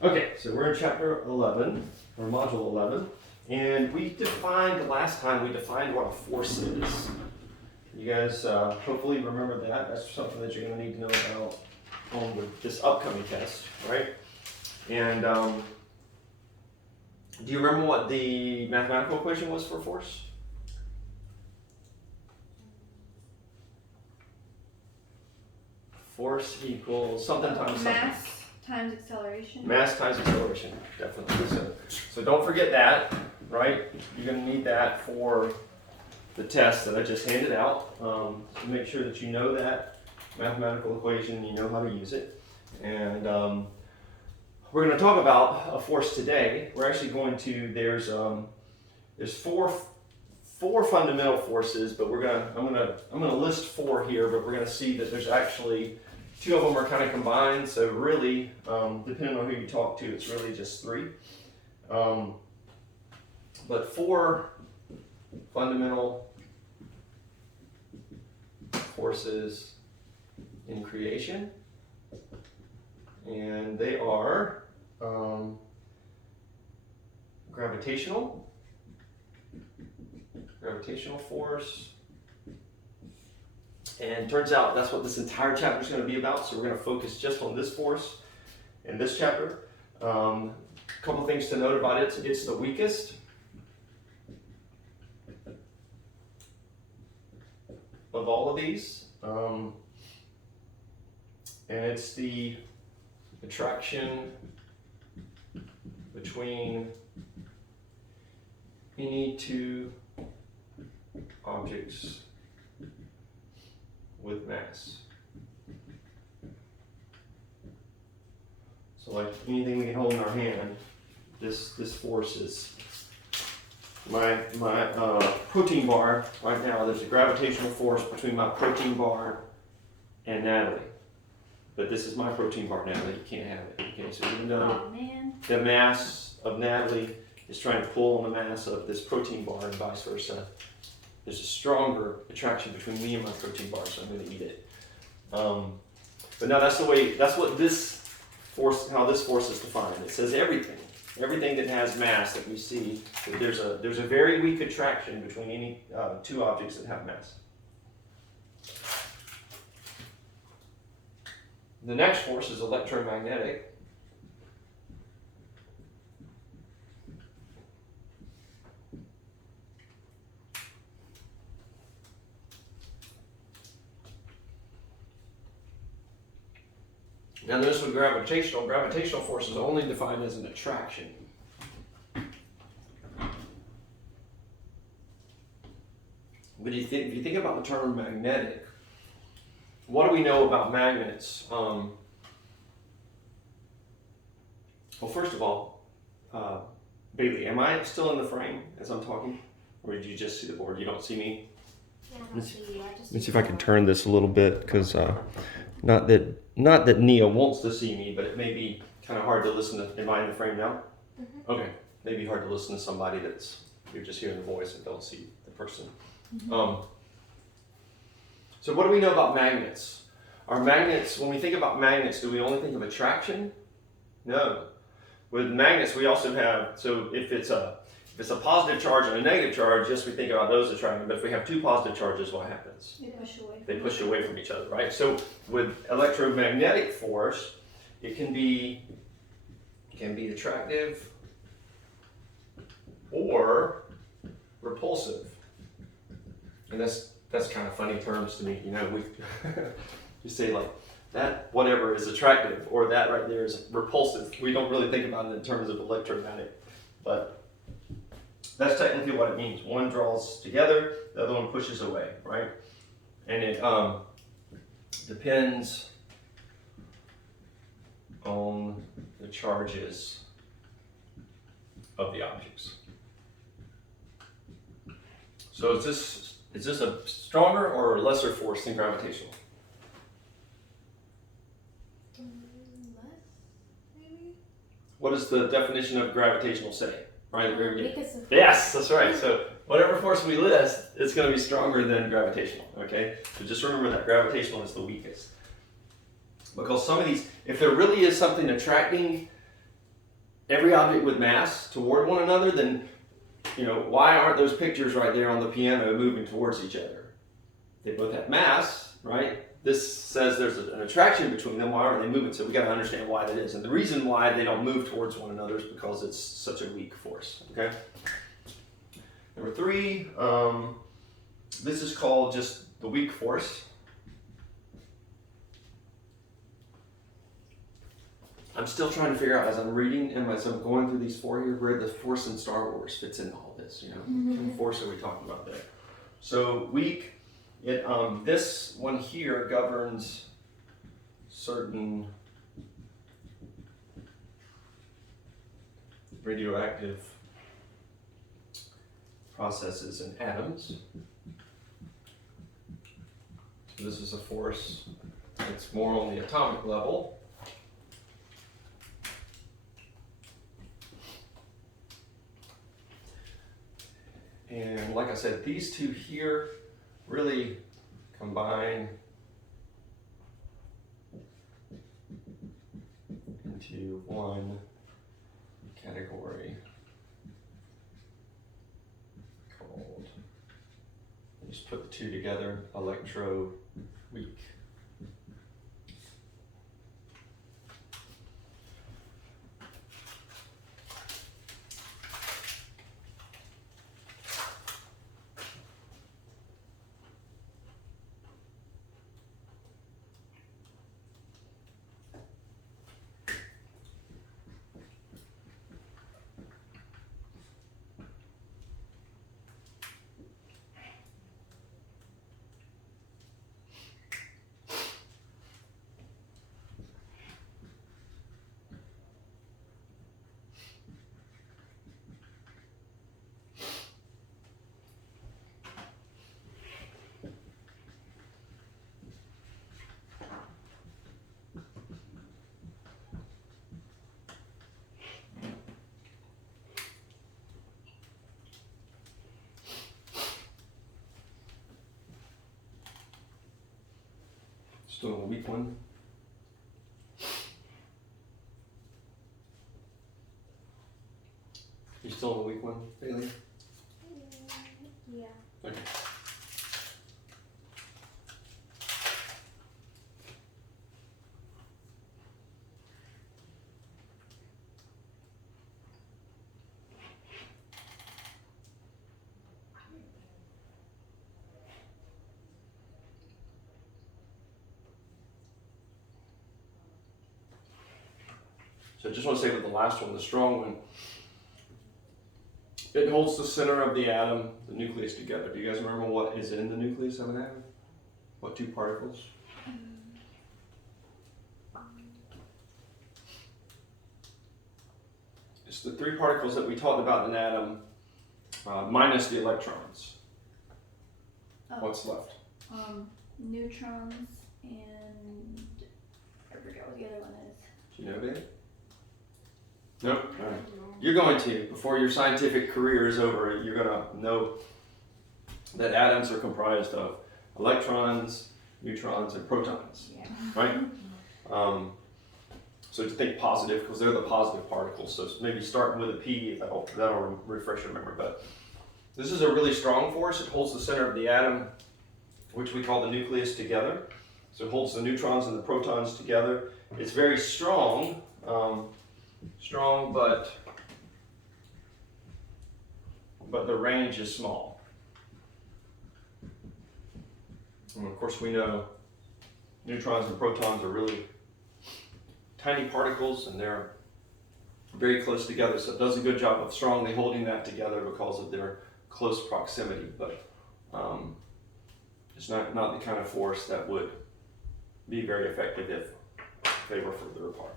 Okay, so we're in chapter 11, or module 11, and we defined, last time we defined what a force is. You guys hopefully remember that. That's something that you're going to need to know about on this upcoming test, right? And do you remember what the mathematical equation was for force? Force equals something times something. Mass times acceleration. Mass times acceleration, definitely. So don't forget that, right? You're going to need that for the test that I just handed out. So make sure that you know that mathematical equation, you know how to use it. And we're going to talk about a force today. We're actually going to, there's four fundamental forces, but I'm gonna list four here, but we're gonna see that there's actually two of them are kind of combined. So really, depending on who you talk to, it's really just three. But four fundamental forces in creation, and they are gravitational force, and turns out that's what this entire chapter is going to be about. So we're going to focus just on this force in this chapter. A couple things to note about it: it's the weakest of all of these, and it's the attraction between any two objects with mass. So like anything we can hold in our hand, this force is my protein bar right now. There's a gravitational force between my protein bar and Natalie. But this is my protein bar, Natalie. You can't have it. Okay, so even though the mass of Natalie is trying to pull on the mass of this protein bar and vice versa, there's a stronger attraction between me and my protein bar, so I'm going to eat it. But now that's what this force, how this force is defined. It says everything that has mass that we see, there's a very weak attraction between any two objects that have mass. The next force is electromagnetic. Now notice with gravitational force is only defined as an attraction. But if you think about the term magnetic, what do we know about magnets? Well, first of all, Bailey, am I still in the frame as I'm talking? Or did you just see the board? You don't see me? Yeah, I see you. Let me see if I can turn this a little bit, because not that Nia wants to see me, but it may be kind of hard to listen to. Am I in the frame now? Mm-hmm. Okay. Maybe hard to listen to somebody you're just hearing the voice and don't see the person. Mm-hmm. So what do we know about magnets? Are magnets, when we think about magnets, do we only think of attraction? No. With magnets, we also have, so if it's a positive charge and a negative charge, yes, we think about those attracting. But if we have two positive charges, what happens? They push away from each other, right? So with electromagnetic force, it can be attractive or repulsive. And that's kind of funny terms to me. You know, we you say like that whatever is attractive, or that right there is repulsive. We don't really think about it in terms of electromagnetic, but that's technically what it means. One draws together, the other one pushes away, right? And it depends on the charges of the objects. So is this a stronger or lesser force than gravitational? Less, maybe? What does the definition of gravitational say? Right, Weakest of yes, that's right. So whatever force we list, it's going to be stronger than gravitational, okay? So just remember that gravitational is the weakest. Because some of these, if there really is something attracting every object with mass toward one another, then, why aren't those pictures right there on the piano moving towards each other? They both have mass, right? This says there's an attraction between them. Why aren't they moving? So we got to understand why that is. And the reason why they don't move towards one another is because it's such a weak force, okay? Number 3, this is called just the weak force. I'm still trying to figure out, as I'm reading and as I'm going through these 4 here, where the force in Star Wars fits into all this, What kind of force are we talking about there? So weak, this one here governs certain radioactive processes in atoms. So this is a force that's more on the atomic level. And like I said, these two here really combine into one category called, just put the two together, electroweak. Still a weak one. You still in a weak one, Bailey? Yeah. Okay. So I just want to say with the last one, the strong one, it holds the center of the atom, the nucleus together. Do you guys remember what is in the nucleus of an atom? What two particles? It's the 3 particles that we talked about in an atom, minus the electrons. Oh. What's left? Neutrons and I forget what the other one is. Do you know, Bailey? Nope. All right. You're going to, before your scientific career is over, you're going to know that atoms are comprised of electrons, neutrons, and protons, Yeah. right? So to think positive, because they're the positive particles. So maybe starting with a P, that'll refresh your memory. But this is a really strong force. It holds the center of the atom, which we call the nucleus, together. So it holds the neutrons and the protons together. It's very strong, but the range is small. And of course we know neutrons and protons are really tiny particles and they're very close together, so it does a good job of strongly holding that together because of their close proximity, but it's not the kind of force that would be very effective if they were further apart.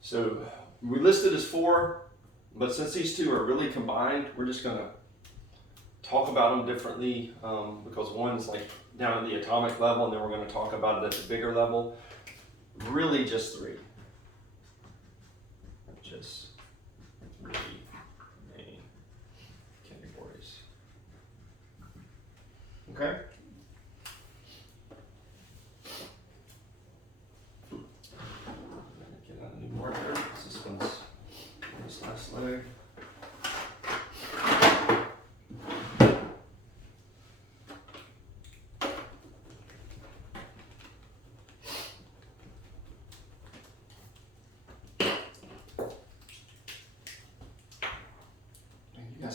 So we listed as 4, but since these two are really combined, we're just going to talk about them differently because one's like down at the atomic level, and then we're going to talk about it at the bigger level. Really just 3. Just 3 main categories. Okay?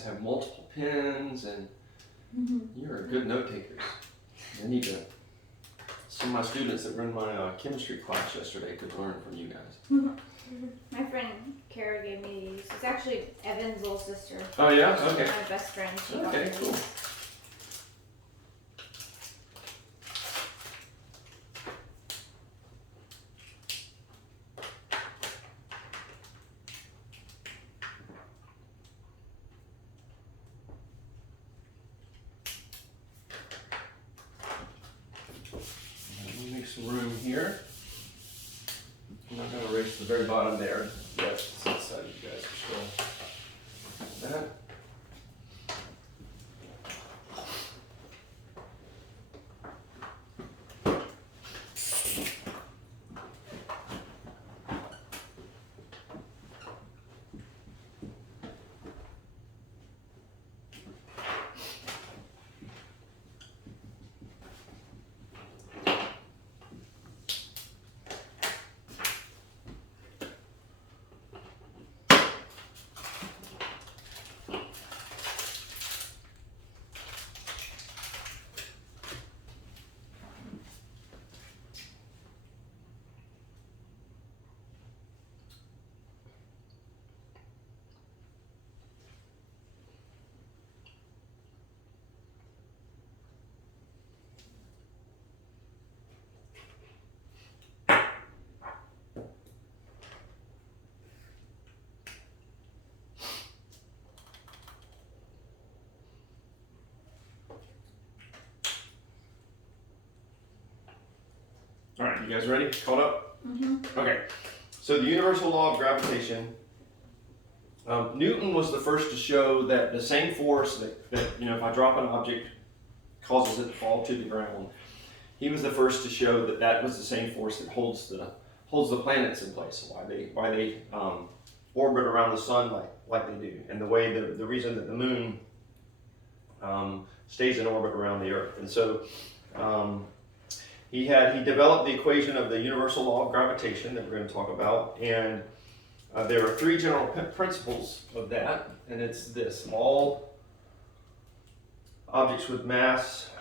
have multiple pens, and you're a good note takers. I need to. Some of my students that were in my chemistry class yesterday could learn from you guys. My friend Kara gave me these. It's actually Evan's little sister. Oh yeah, She's okay. my best friend. She got Okay, me cool. these. Let me make some room here. I'm not going to erase the very bottom there. Yes, so you guys are still that. All right, you guys ready? Caught up? Okay. So the universal law of gravitation. Newton was the first to show that the same force that if I drop an object causes it to fall to the ground. He was the first to show that that was the same force that holds the planets in place. Why they orbit around the sun like they do, and the reason that the moon stays in orbit around the Earth. And so he developed the equation of the universal law of gravitation that we're going to talk about, and there are three general principles of that, and it's this: all objects with mass.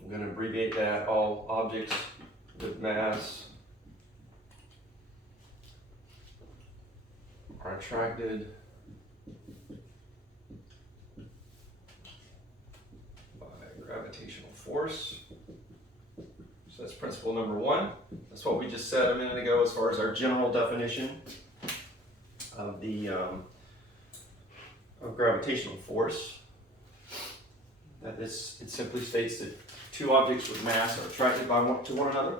I'm going to abbreviate that. All objects with mass are attracted by gravitational force. So that's principle number one. That's what we just said a minute ago as far as our general definition of the of gravitational force. That it simply states that two objects with mass are attracted to one another.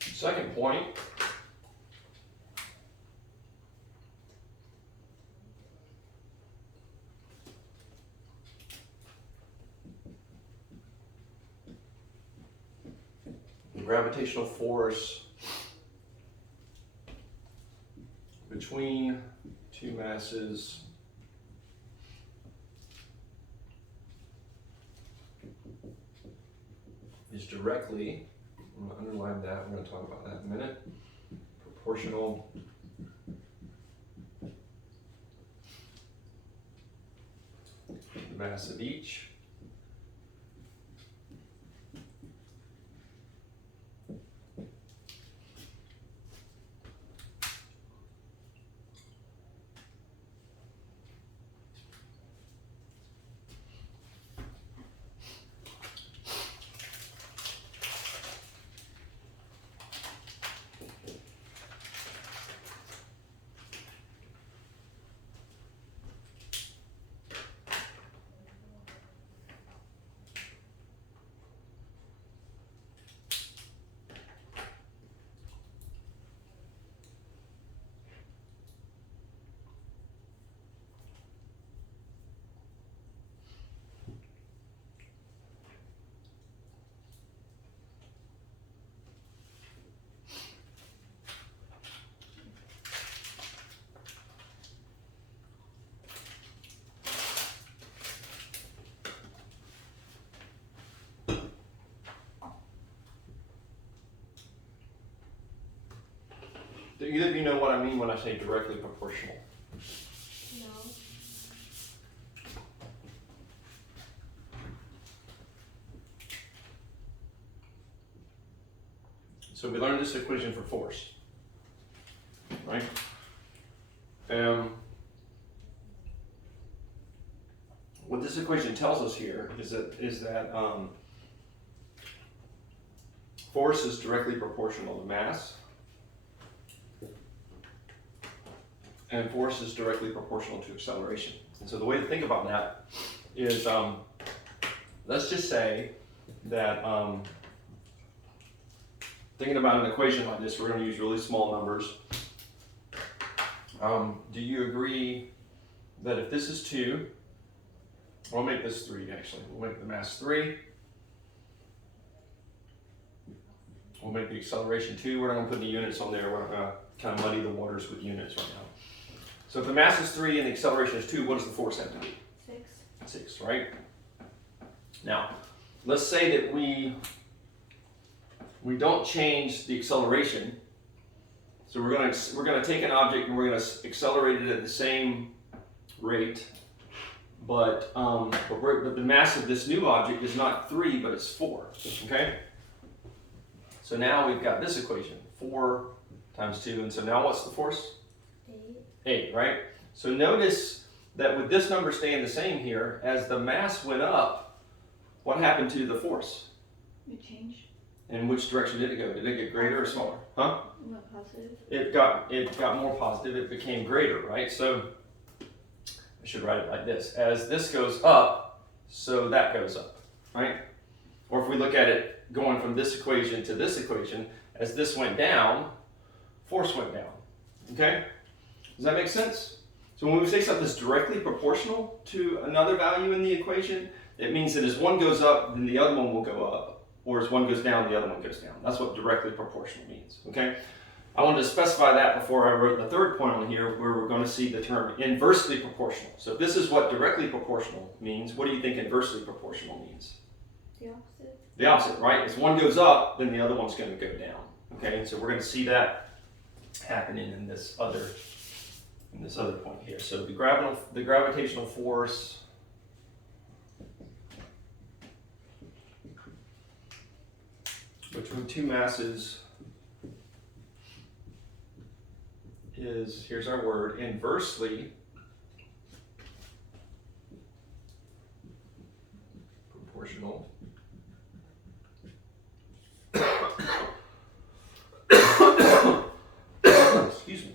Second point. Gravitational force between two masses is directly, I'm going to underline that, we're going to talk about that in a minute, proportional to the mass of each. Do either of you know what I mean when I say directly proportional? No. So we learned this equation for force, right? What this equation tells us here is that force is directly proportional to mass, and force is directly proportional to acceleration. And so the way to think about that is, let's just say that, thinking about an equation like this, we're going to use really small numbers. Do you agree that if this is 2, we'll make this 3 actually, we'll make the mass 3, we'll make the acceleration 2, we're not going to put any units on there, we're not going to kind of muddy the waters with units right now. So if the mass is 3 and the acceleration is 2, what does the force have to be? 6, right? Now, let's say that we don't change the acceleration. So we're going to take an object and we're going to accelerate it at the same rate, but the mass of this new object is not 3, but it's 4. Okay. So now we've got this equation: 4 times 2, and so now what's the force? 8, right? So notice that with this number staying the same here, as the mass went up, what happened to the force? It changed. In which direction did it go? Did it get greater or smaller? Huh? No, positive. It got more positive. It became greater, right? So I should write it like this: as this goes up, so that goes up, right? Or if we look at it going from this equation to this equation, as this went down, force went down. Okay? Does that make sense? So when we say something's directly proportional to another value in the equation, it means that as one goes up, then the other one will go up. Or as one goes down, the other one goes down. That's what directly proportional means, okay? I wanted to specify that before I wrote the third point on here, where we're going to see the term inversely proportional. So if this is what directly proportional means, what do you think inversely proportional means? The opposite. The opposite, right? As one goes up, then the other one's going to go down, okay? And so we're going to see that happening in this other point here. So the gravitational force between two masses is, here's our word, inversely proportional excuse me.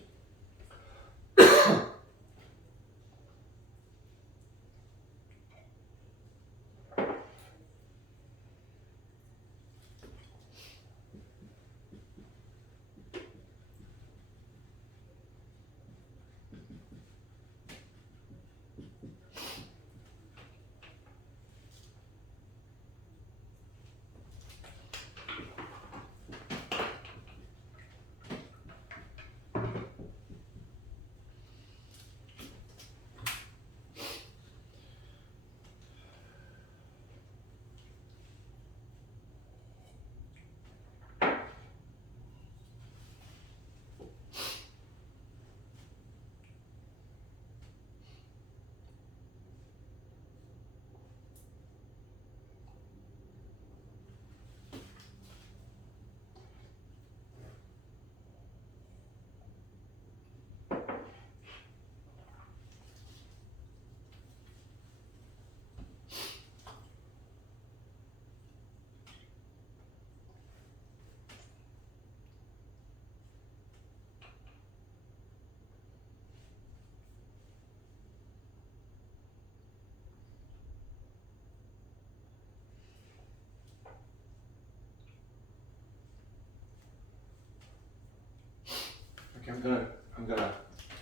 Okay, I'm gonna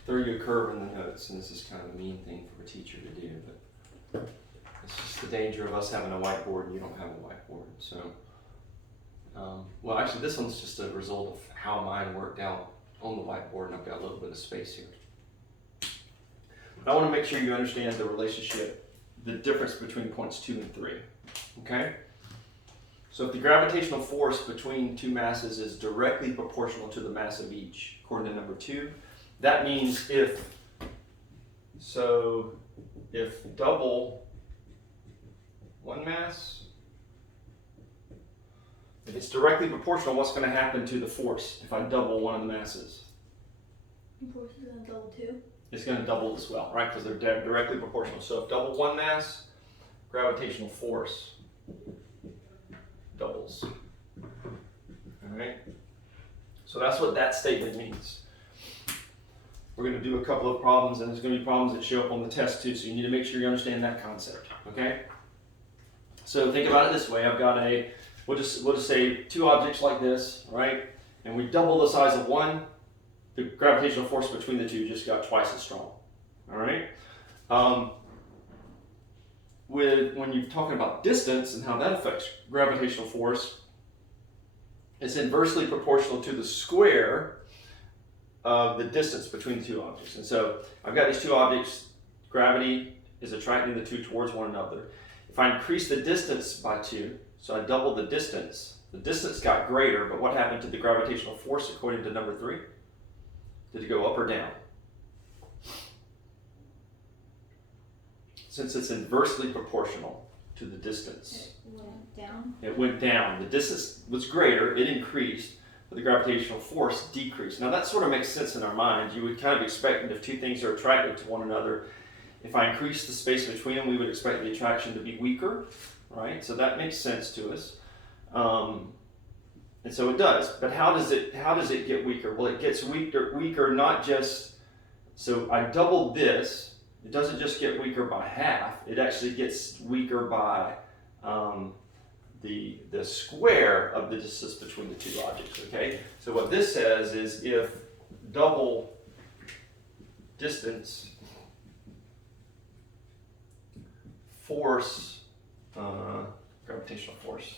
throw you a curve in the notes, and this is kind of a mean thing for a teacher to do, but it's just the danger of us having a whiteboard and you don't have a whiteboard. So, well, actually, this one's just a result of how mine worked out on the whiteboard, and I've got a little bit of space here. But I want to make sure you understand the relationship, the difference between points 2 and 3. Okay. So if the gravitational force between two masses is directly proportional to the mass of each, according to number 2, that means if double one mass, if it's directly proportional, what's going to happen to the force if I double one of the masses? The force is going to double too. It's going to double as well, right? Because they're directly proportional. So if double one mass, gravitational force doubles. All right? So that's what that statement means. We're going to do a couple of problems, and there's going to be problems that show up on the test too, so you need to make sure you understand that concept, okay? So think about it this way. I've got we'll just say two objects like this, right? And we double the size of one, the gravitational force between the two just got twice as strong, all right? When you're talking about distance and how that affects gravitational force, it's inversely proportional to the square of the distance between the two objects. And so I've got these two objects, gravity is attracting the two towards one another. If I increase the distance by 2, so I double the distance got greater, but what happened to the gravitational force according to number 3? Did it go up or down? Since it's inversely proportional to the distance. It went down. It went down. The distance was greater, it increased, but the gravitational force decreased. Now that sort of makes sense in our minds. You would kind of expect that if two things are attracted to one another, if I increase the space between them, we would expect the attraction to be weaker, right? So that makes sense to us. And so it does. But how does it get weaker? Well, it gets weaker not just, so I doubled this, it doesn't just get weaker by half, it actually gets weaker by the square of the distance between the two objects, okay? So what this says is if double distance force, gravitational force,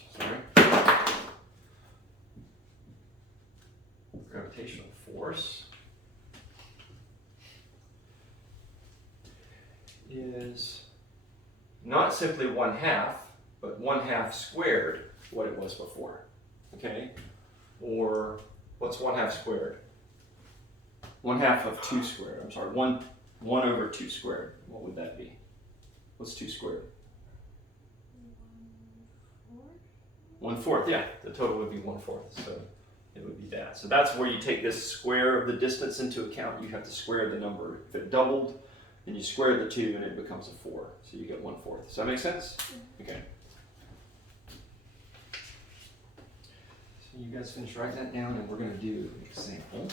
gravitational force is not simply 1/2, but 1/2 squared what it was before, okay? Or what's 1/2 squared? 1/2 of 2 squared, I'm sorry, 1 over 2 squared. What would that be? What's 2 squared? 1/4, yeah, the total would be 1/4, so it would be that. So that's where you take this square of the distance into account. You have to square the number. If it doubled, then you square the 2 and it becomes a 4. So you get 1/4. Does that make sense? Okay. So you guys finish writing that down and we're going to do an example.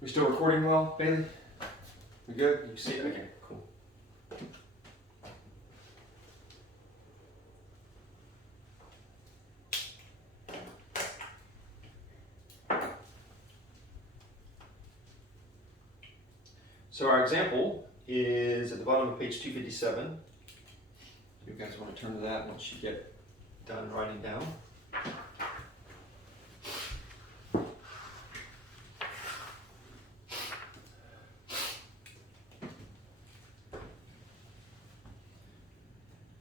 We still recording well, Bailey? We good? You see it? Okay, cool. So our example is at the bottom of page 257. You guys want to turn to that once you get done writing down.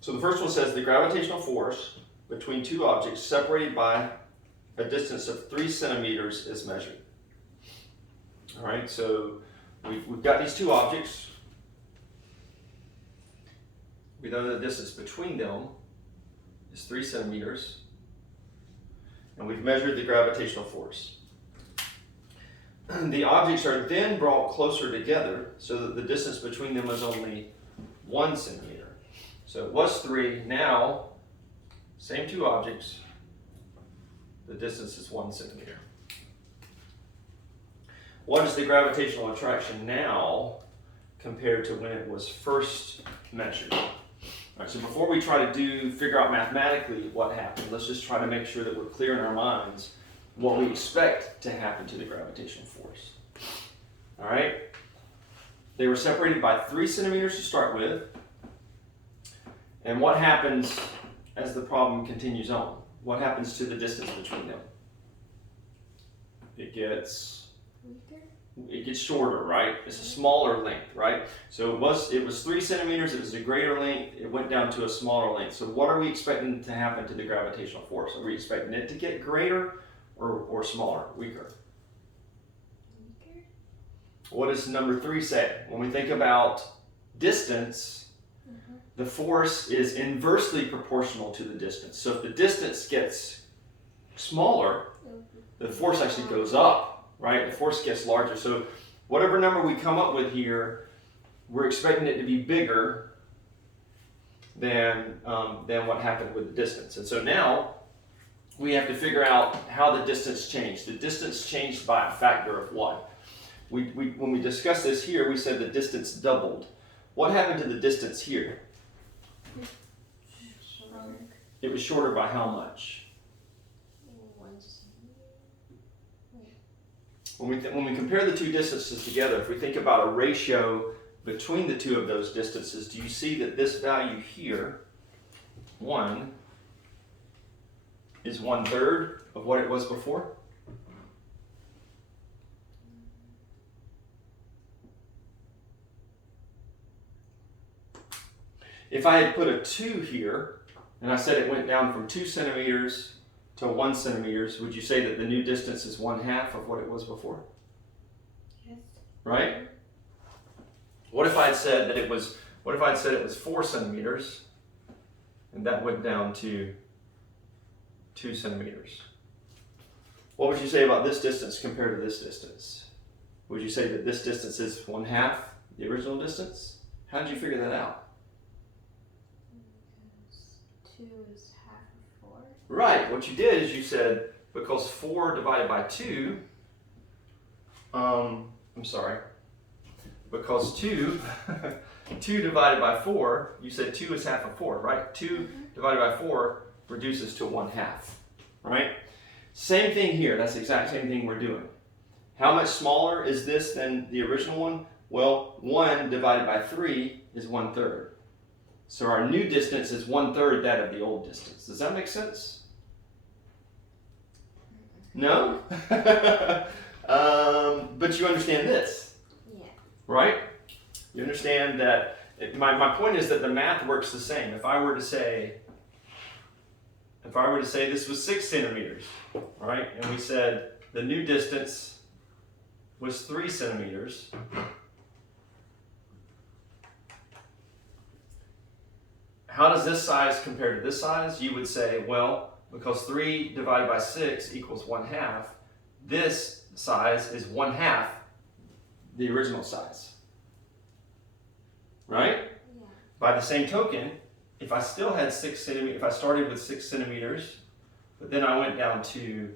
So the first one says the gravitational force between two objects separated by a distance of 3 centimeters is measured. All right, so we've got these two objects. We know the distance between them is 3 centimeters, and we've measured the gravitational force. The objects are then brought closer together so that the distance between them is only 1 centimeter. So it was 3, now, same two objects, the distance is 1 centimeter. What is the gravitational attraction now compared to when it was first measured? All right, so before we try to figure out mathematically what happened, let's just try to make sure that we're clear in our minds what we expect to happen to the gravitational force. All right? They were separated by 3 centimeters to start with. And what happens as the problem continues on? What happens to the distance between them? It gets Weaker? it gets shorter, right? It's a smaller length, right? So it was 3 centimeters, it was a greater length, it went down to a smaller length. So what are we expecting to happen to the gravitational force? Are we expecting it to get greater or smaller, weaker? Weaker? What does number 3 say? When we think about distance, the force is inversely proportional to the distance. So if the distance gets smaller, the force actually goes up, right? The force gets larger. So whatever number we come up with here, we're expecting it to be bigger than what happened with the distance. And so now we have to figure out how the distance changed. The distance changed by a factor of what? When we discussed this here, we said the distance doubled. What happened to the distance here? It was shorter by how much? When we compare the two distances together, if we think about a ratio between the two of those distances, do you see that this value here, 1, is 1/3 of what it was before? If I had put a 2 here, and I said it went down from 2 centimeters to 1 centimeters, would you say that the new distance is 1/2 of what it was before? Yes. Right? What if I had said it was 4 centimeters, and that went down to 2 centimeters? What would you say about this distance compared to this distance? Would you say that this distance is 1/2 the original distance? How did you figure that out? 2 is half of 4. Right, what you did is you said, because 4 divided by 2, because 2 divided by 4, you said 2 is half of 4, right? 2 divided by 4 reduces to 1/2, right? Same thing here, that's the exact same thing we're doing. How much smaller is this than the original one? Well, 1 divided by 3 is 1/3. So our new distance is 1/3 that of the old distance. Does that make sense? No? But you understand this, Yeah. right? You understand that, my point is that the math works the same. If I were to say this was 6 centimeters, right? And we said the new distance was 3 centimeters. How does this size compare to this size? You would say, well, because 3 divided by 6 equals 1/2, this size is 1/2 the original size. Right? Yeah. By the same token, if I still had 6 centimeters, if I started with 6 centimeters, but then I went down to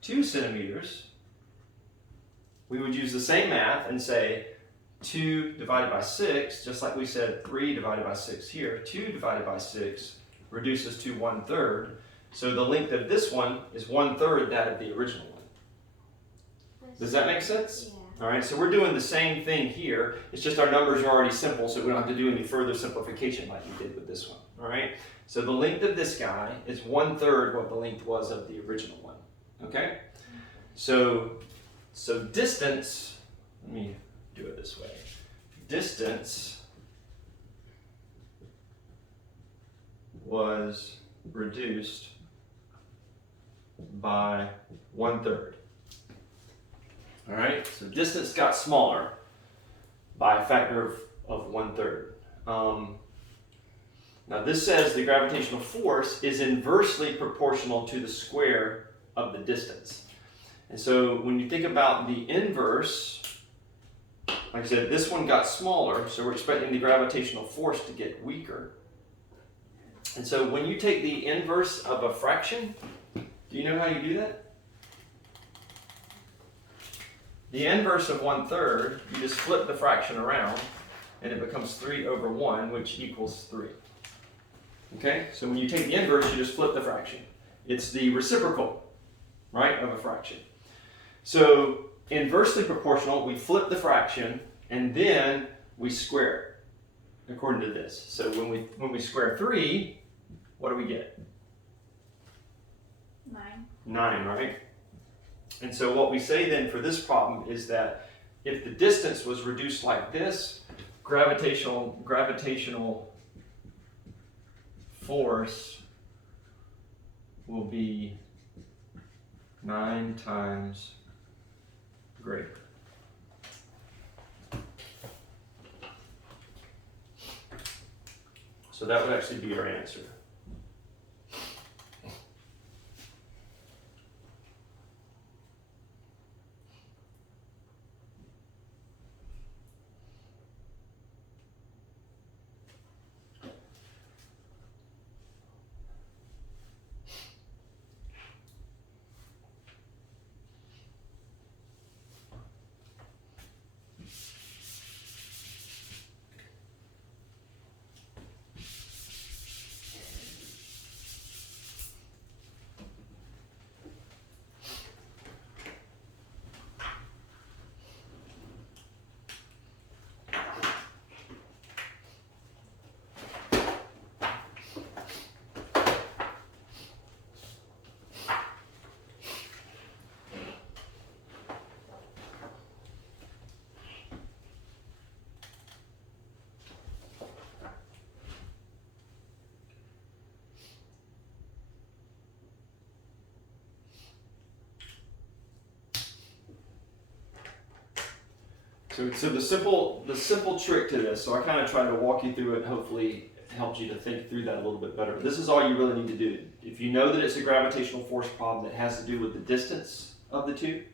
2 centimeters, we would use the same math and say 2 divided by 6, just like we said 3 divided by 6 here, 2 divided by 6 reduces to 1/3. So the length of this one is 1/3 that of the original one. Does that make sense? Yeah. All right, so we're doing the same thing here. It's just our numbers are already simple, so we don't have to do any further simplification like we did with this one. All right, so the length of this guy is 1/3 what the length was of the original one. Okay, so distance. Let me do it this way. Distance was reduced by 1/3. All right, so distance got smaller by a factor of 1/3. Now this says the gravitational force is inversely proportional to the square of the distance. And so when you think about the inverse, like I said, this one got smaller, so we're expecting the gravitational force to get weaker. And so when you take the inverse of a fraction, do you know how you do that? The inverse of 1/3, you just flip the fraction around, and it becomes 3/1, which equals 3. Okay, so when you take the inverse, you just flip the fraction. It's the reciprocal, right, of a fraction. So inversely proportional, we flip the fraction, and then we square it, according to this. So when we square 3, what do we get? 9. 9, right? And so what we say then for this problem is that if the distance was reduced like this, gravitational force will be 9 times greater. So that would actually be your answer. So the simple trick to this, so I kind of try to walk you through it and hopefully it helps you to think through that a little bit better. But this is all you really need to do. If you know that it's a gravitational force problem that has to do with the distance of the two,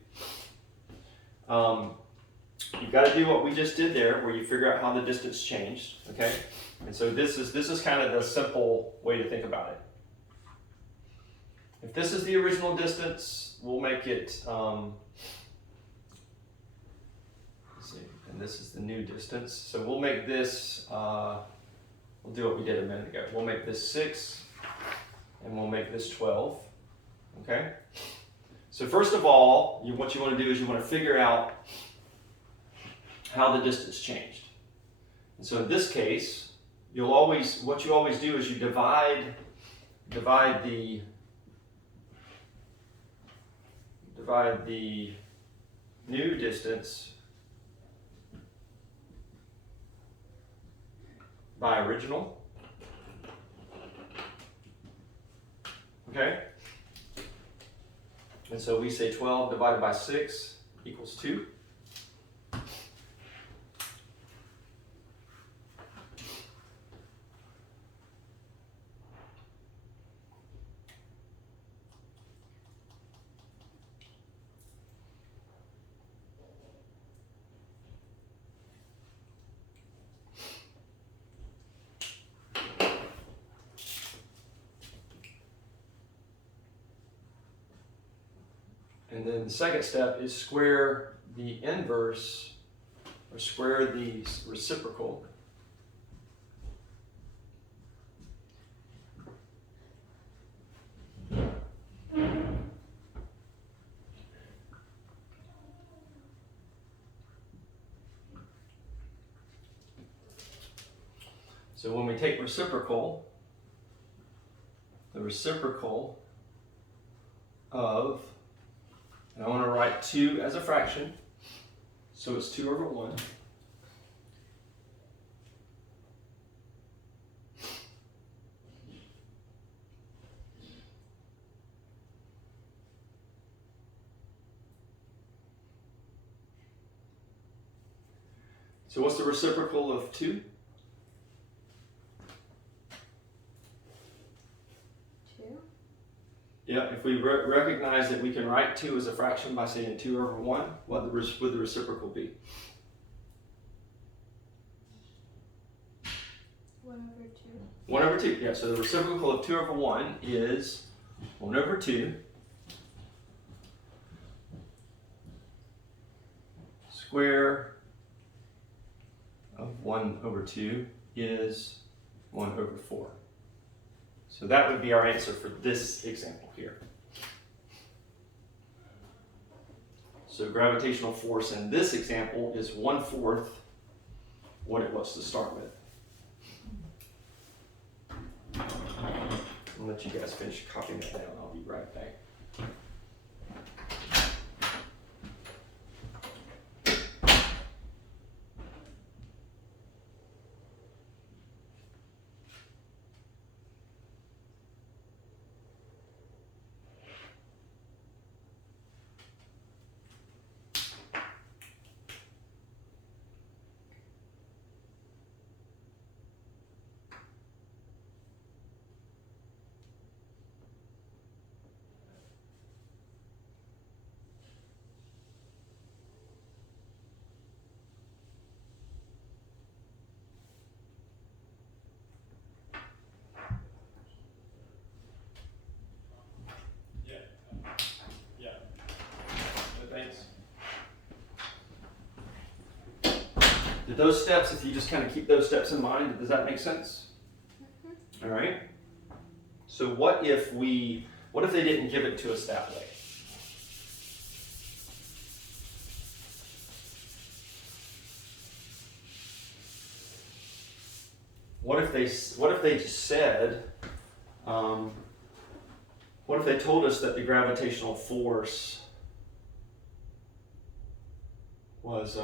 you've got to do what we just did there, where you figure out how the distance changed, okay? And so this is kind of the simple way to think about it. If this is the original distance, we'll make it, let's see, and this is the new distance. So we'll make this, we'll do what we did a minute ago. We'll make this 6, and we'll make this 12, okay? So first of all, what you want to do is you want to figure out how the distance changed. And so in this case, what you always do is you divide the new distance by original. Okay? And so we say 12 divided by 6 equals 2. And then the second step is square the inverse, or square the reciprocal So when we take reciprocal, the reciprocal of, and I want to write 2 as a fraction, so it's 2 over 1. So what's the reciprocal of 2? 2. Yeah, if we recognize that we can write 2 as a fraction by saying 2 over 1, what would the reciprocal be? 1 over 2. 1 over 2, yeah, so the reciprocal of 2 over 1 is 1 over 2 square of 1 over 2 is 1 over 4. So that would be our answer for this example here. So gravitational force in this example is 1/4 what it was to start with. I'll let you guys finish copying that down. I'll be right back. those steps, if you just kind of keep those steps in mind, does that make sense? All right. So what if they didn't give it to us that way? What if they just said, what if they told us that the gravitational force was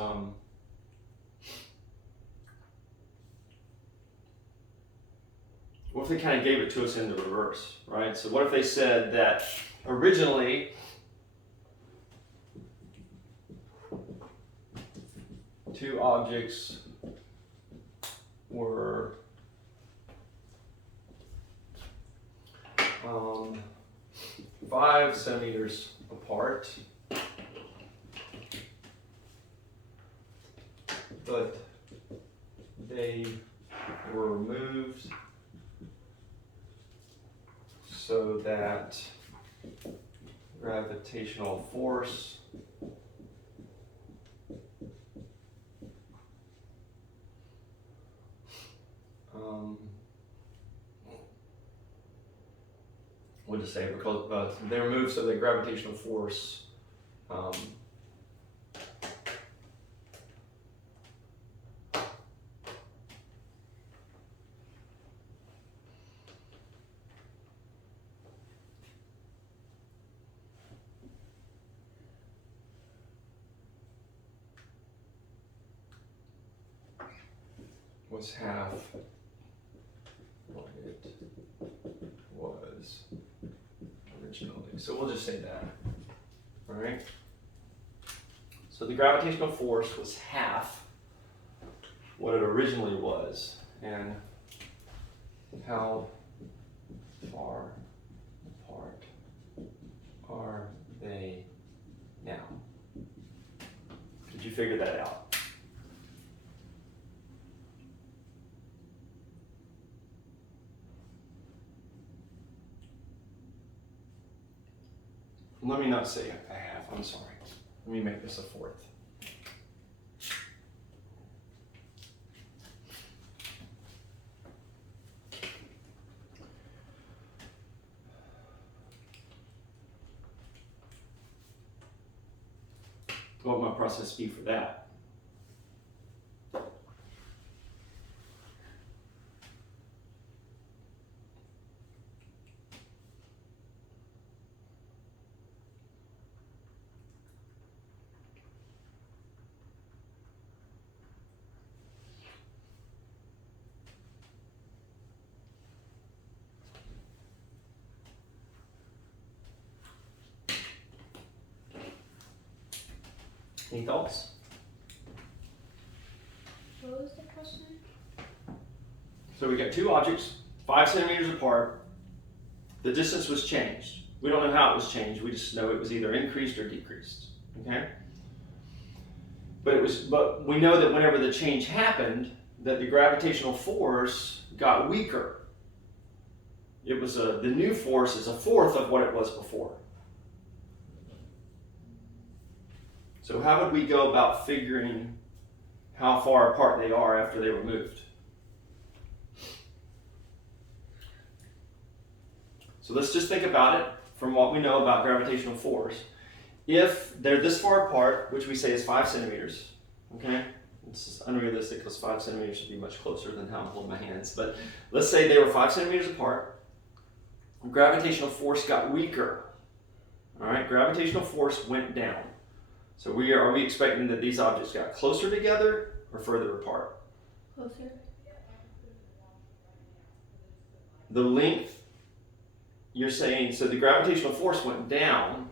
what if they kind of gave it to us in the reverse, right? So what if they said that originally two objects were 5 centimeters apart, but they were moved so that gravitational force we'll just say because they were moved so that gravitational force was half what it was originally. So we'll just say that. All right. So the gravitational force was half what it originally was, and how far apart are they now? Did you figure that out? Let me not say a half, I'm sorry. Let me make this a fourth. What would my process be for that? Any thoughts? What was the question? So we got two objects, 5 centimeters apart. The distance was changed. We don't know how it was changed. We just know it was either increased or decreased. Okay? But we know that whenever the change happened, that the gravitational force got weaker. It was the new force is a fourth of what it was before. So how would we go about figuring how far apart they are after they were moved? So let's just think about it from what we know about gravitational force. If they're this far apart, which we say is 5 centimeters, okay? It's unrealistic because 5 centimeters should be much closer than how I'm holding my hands. But let's say they were 5 centimeters apart. Gravitational force got weaker. All right, gravitational force went down. So are we expecting that these objects got closer together or further apart? Closer. The length, you're saying, so the gravitational force went down.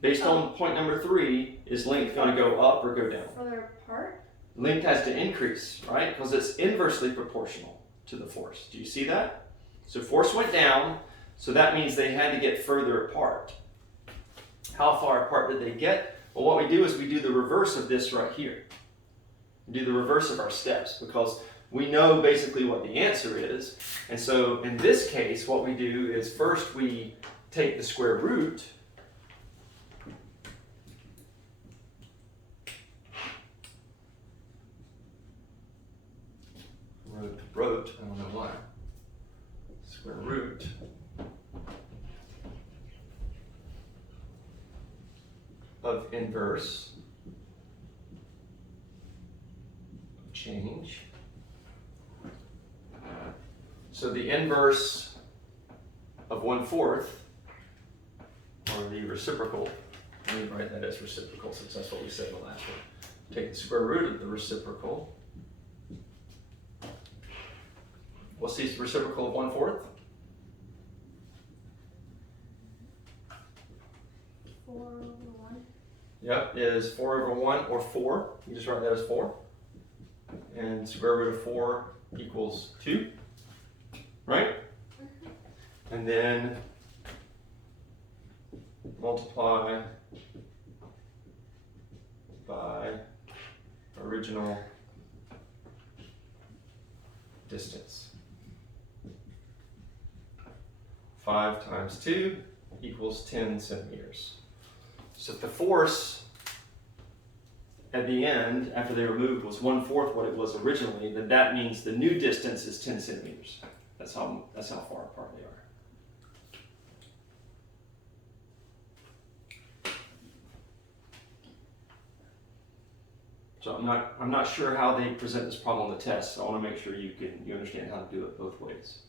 Based on point number 3, is length going to go up or go down? Further apart? Length has to increase, right? Because it's inversely proportional to the force. Do you see that? So force went down, so that means they had to get further apart. How far apart did they get? Well, what we do is we do the reverse of this right here. We do the reverse of our steps because we know basically what the answer is. And so in this case, what we do is first we take the square root of inverse change. So the inverse of 1/4, or the reciprocal, let me write that as reciprocal since that's what we said in the last one. Take the square root of the reciprocal. What's the reciprocal of 1/4? 4/1. Yep, is 4/1 or 4. You just write that as 4. And square root of 4 equals 2. Right? And then multiply by original distance. 5 times 2 equals 10 centimeters. So if the force at the end, after they removed, was 1/4 what it was originally, then that means the new distance is 10 centimeters. That's how far apart they are. So I'm not sure how they present this problem on the test. So I want to make sure you understand how to do it both ways.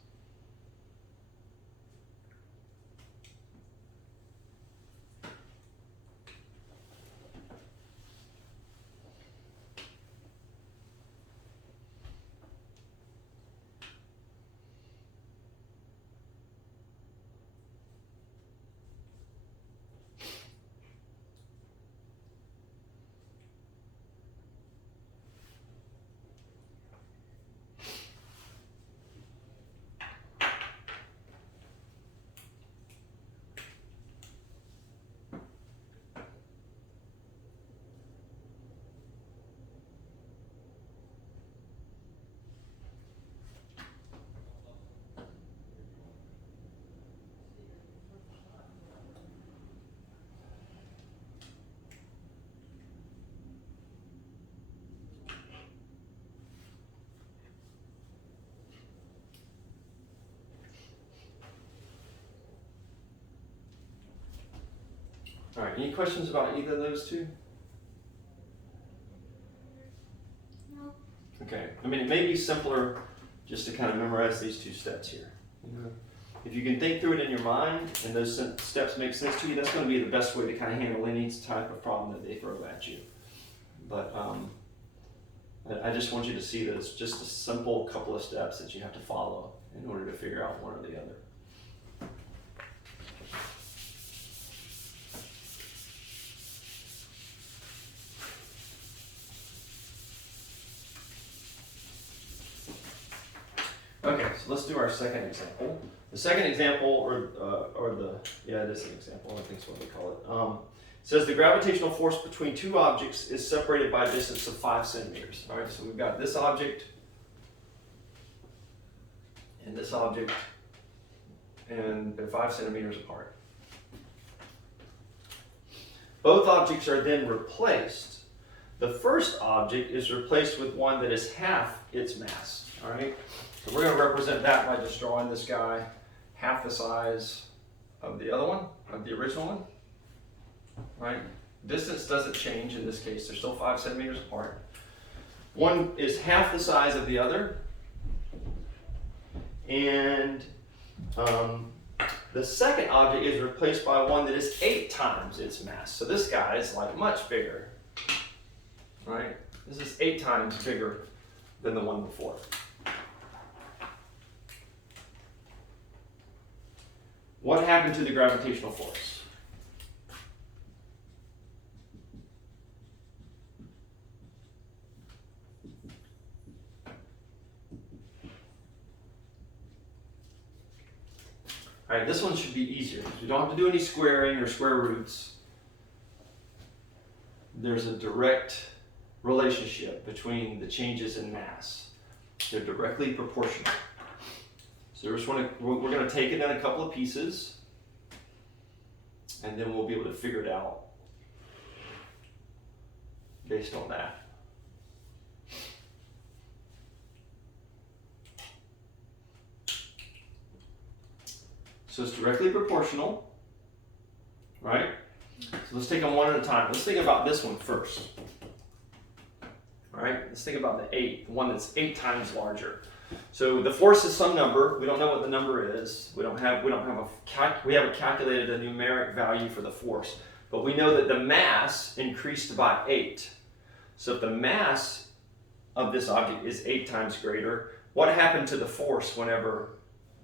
All right, any questions about either of those two? No. Okay, I mean, it may be simpler just to kind of memorize these two steps here. If you can think through it in your mind and those steps make sense to you, that's going to be the best way to kind of handle any type of problem that they throw at you. But I just want you to see that it's just a simple couple of steps that you have to follow in order to figure out one or the other. Okay, so let's do our second example. The second example, it is an example, I think is what we call it. Says the gravitational force between two objects is separated by a distance of 5 centimeters. All right, so we've got this object and this object, and they're 5 centimeters apart. Both objects are then replaced. The first object is replaced with one that is half its mass. All right. So we're going to represent that by just drawing this guy half the size of the other one, of the original one, right? Distance doesn't change in this case. They're still 5 centimeters apart. One is half the size of the other, and the second object is replaced by one that is 8 times its mass. So this guy is like much bigger, right? This is 8 times bigger than the one before. What happened to the gravitational force? All right, this one should be easier because we don't have to do any squaring or square roots. There's a direct relationship between the changes in mass. They're directly proportional. So we're going to take it in a couple of pieces, and then we'll be able to figure it out based on that. So it's directly proportional, right? So let's take them one at a time. Let's think about this one first. All right, let's think about the one that's 8 times larger. So the force is some number. We don't know what the number is. We haven't calculated a numeric value for the force, but we know that the mass increased by 8. So if the mass of this object is 8 times greater, what happened to the force whenever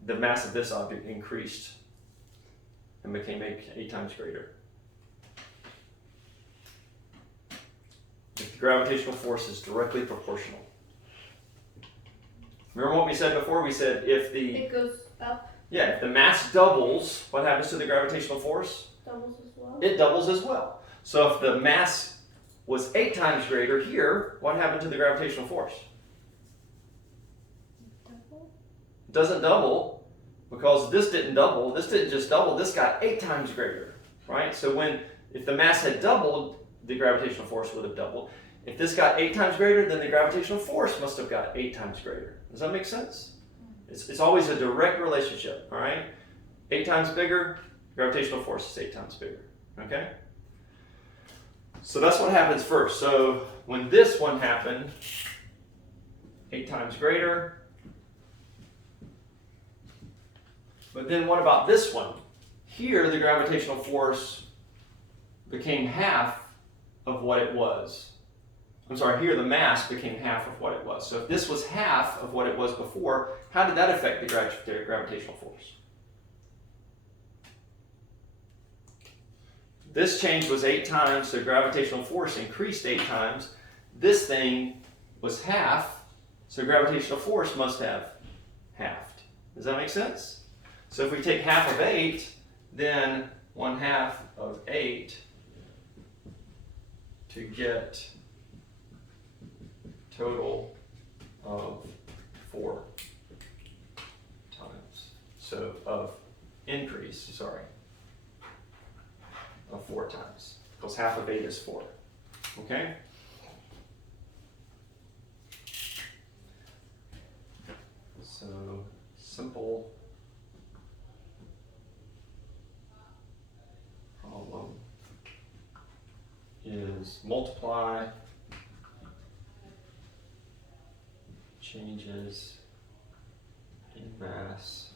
the mass of this object increased and became 8 times greater? If the gravitational force is directly proportional. Remember what we said before? We said It goes up. Yeah, if the mass doubles, what happens to the gravitational force? Doubles as well. It doubles as well. So if the mass was 8 times greater here, what happened to the gravitational force? Double. It doesn't double because this didn't double. This didn't just double. This got 8 times greater, right? So if the mass had doubled, the gravitational force would have doubled. If this got 8 times greater, then the gravitational force must have got 8 times greater. Does that make sense? It's always a direct relationship, all right? 8 times bigger, gravitational force is 8 times bigger, okay? So that's what happens first. So when this one happened, 8 times greater. But then what about this one? Here, the gravitational force became half of what it was. I'm sorry, here the mass became half of what it was. So if this was half of what it was before, how did that affect the gravitational force? This change was 8 times, so gravitational force increased 8 times. This thing was half, so gravitational force must have halved. Does that make sense? So if we take half of 8, then 1/2 of 8 to get total of 4 times. So of increase, sorry, of 4 times, because half of 8 is 4. Okay? So simple problem is multiply changes in mass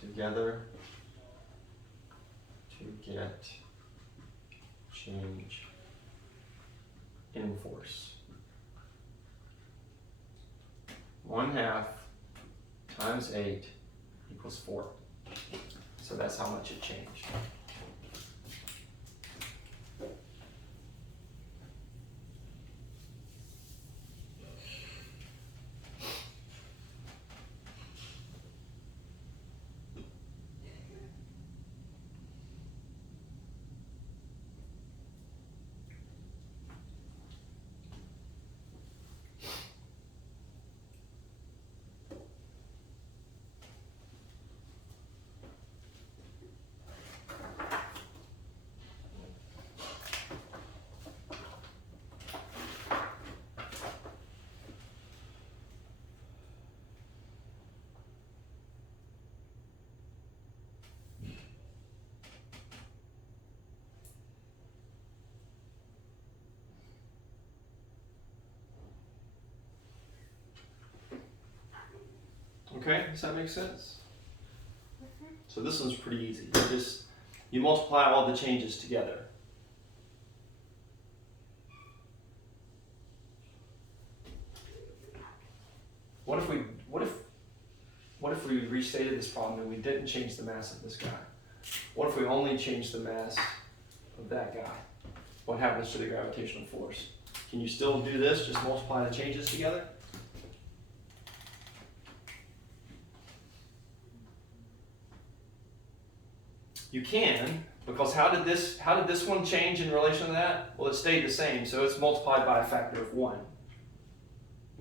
together to get change in force. 1/2 times 8 equals 4. So that's how much it changed. Okay, does that make sense? So this one's pretty easy. You multiply all the changes together. What if we restated this problem and we didn't change the mass of this guy? What if we only changed the mass of that guy? What happens to the gravitational force? Can you still do this? Just multiply the changes together? You can, because how did this one change in relation to that? Well, it stayed the same, so it's multiplied by a factor of 1.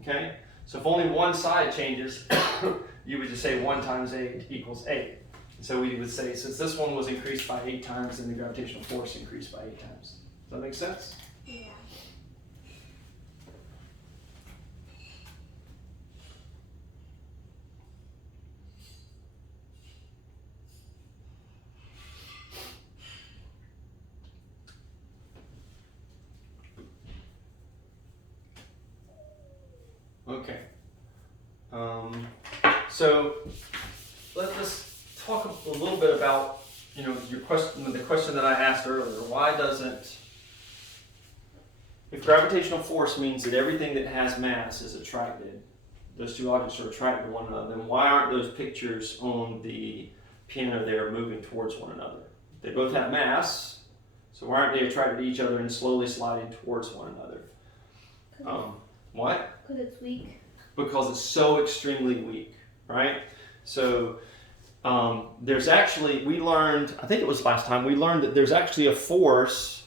Okay? So if only one side changes, you would just say 1 times 8 equals 8. And so we would say, since this one was increased by 8 times, then the gravitational force increased by 8 times. Does that make sense? Yeah. So let's talk a little bit about, your question, the question that I asked earlier. Why doesn't, if gravitational force means that everything that has mass is attracted, those two objects are attracted to one another, then why aren't those pictures on the piano there moving towards one another? They both have mass, so why aren't they attracted to each other and slowly sliding towards one another? What? Because it's weak. Because it's so extremely weak, right? So there's actually, we learned, I think it was last time, we learned that there's actually a force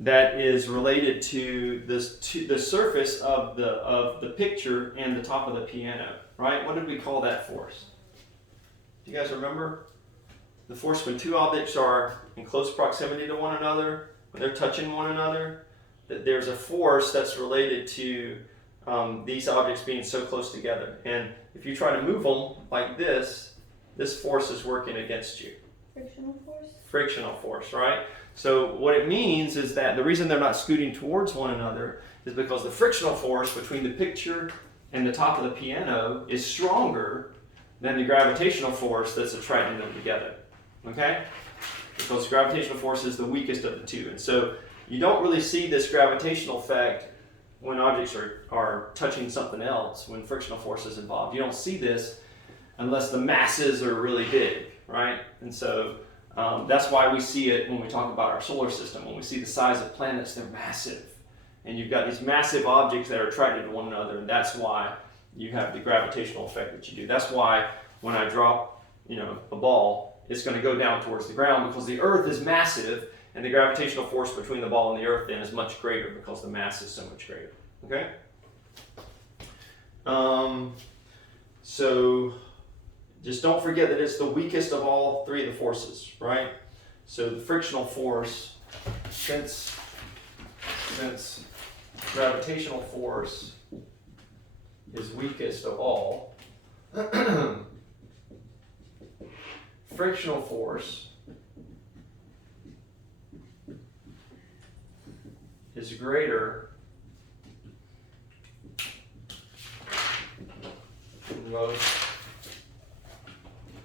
that is related to the surface of the picture and the top of the piano, right? What did we call that force? Do you guys remember? The force when two objects are in close proximity to one another, when they're touching one another, that there's a force that's related to these objects being so close together. And if you try to move them like this force is working against you. Frictional force? Frictional force, right? So what it means is that the reason they're not scooting towards one another is because the frictional force between the picture and the top of the piano is stronger than the gravitational force that's attracting them together. Okay? Because gravitational force is the weakest of the two. And so you don't really see this gravitational effect when objects are touching something else, when frictional force is involved. You don't see this unless the masses are really big, right? And so that's why we see it when we talk about our solar system. When we see the size of planets, they're massive. And you've got these massive objects that are attracted to one another, and that's why you have the gravitational effect that you do. That's why when I drop, a ball, it's going to go down towards the ground because the Earth is massive, and the gravitational force between the ball and the Earth then is much greater because the mass is so much greater. Okay? So just don't forget that it's the weakest of all three of the forces, right? So the frictional force, since gravitational force is weakest of all, frictional force is greater in most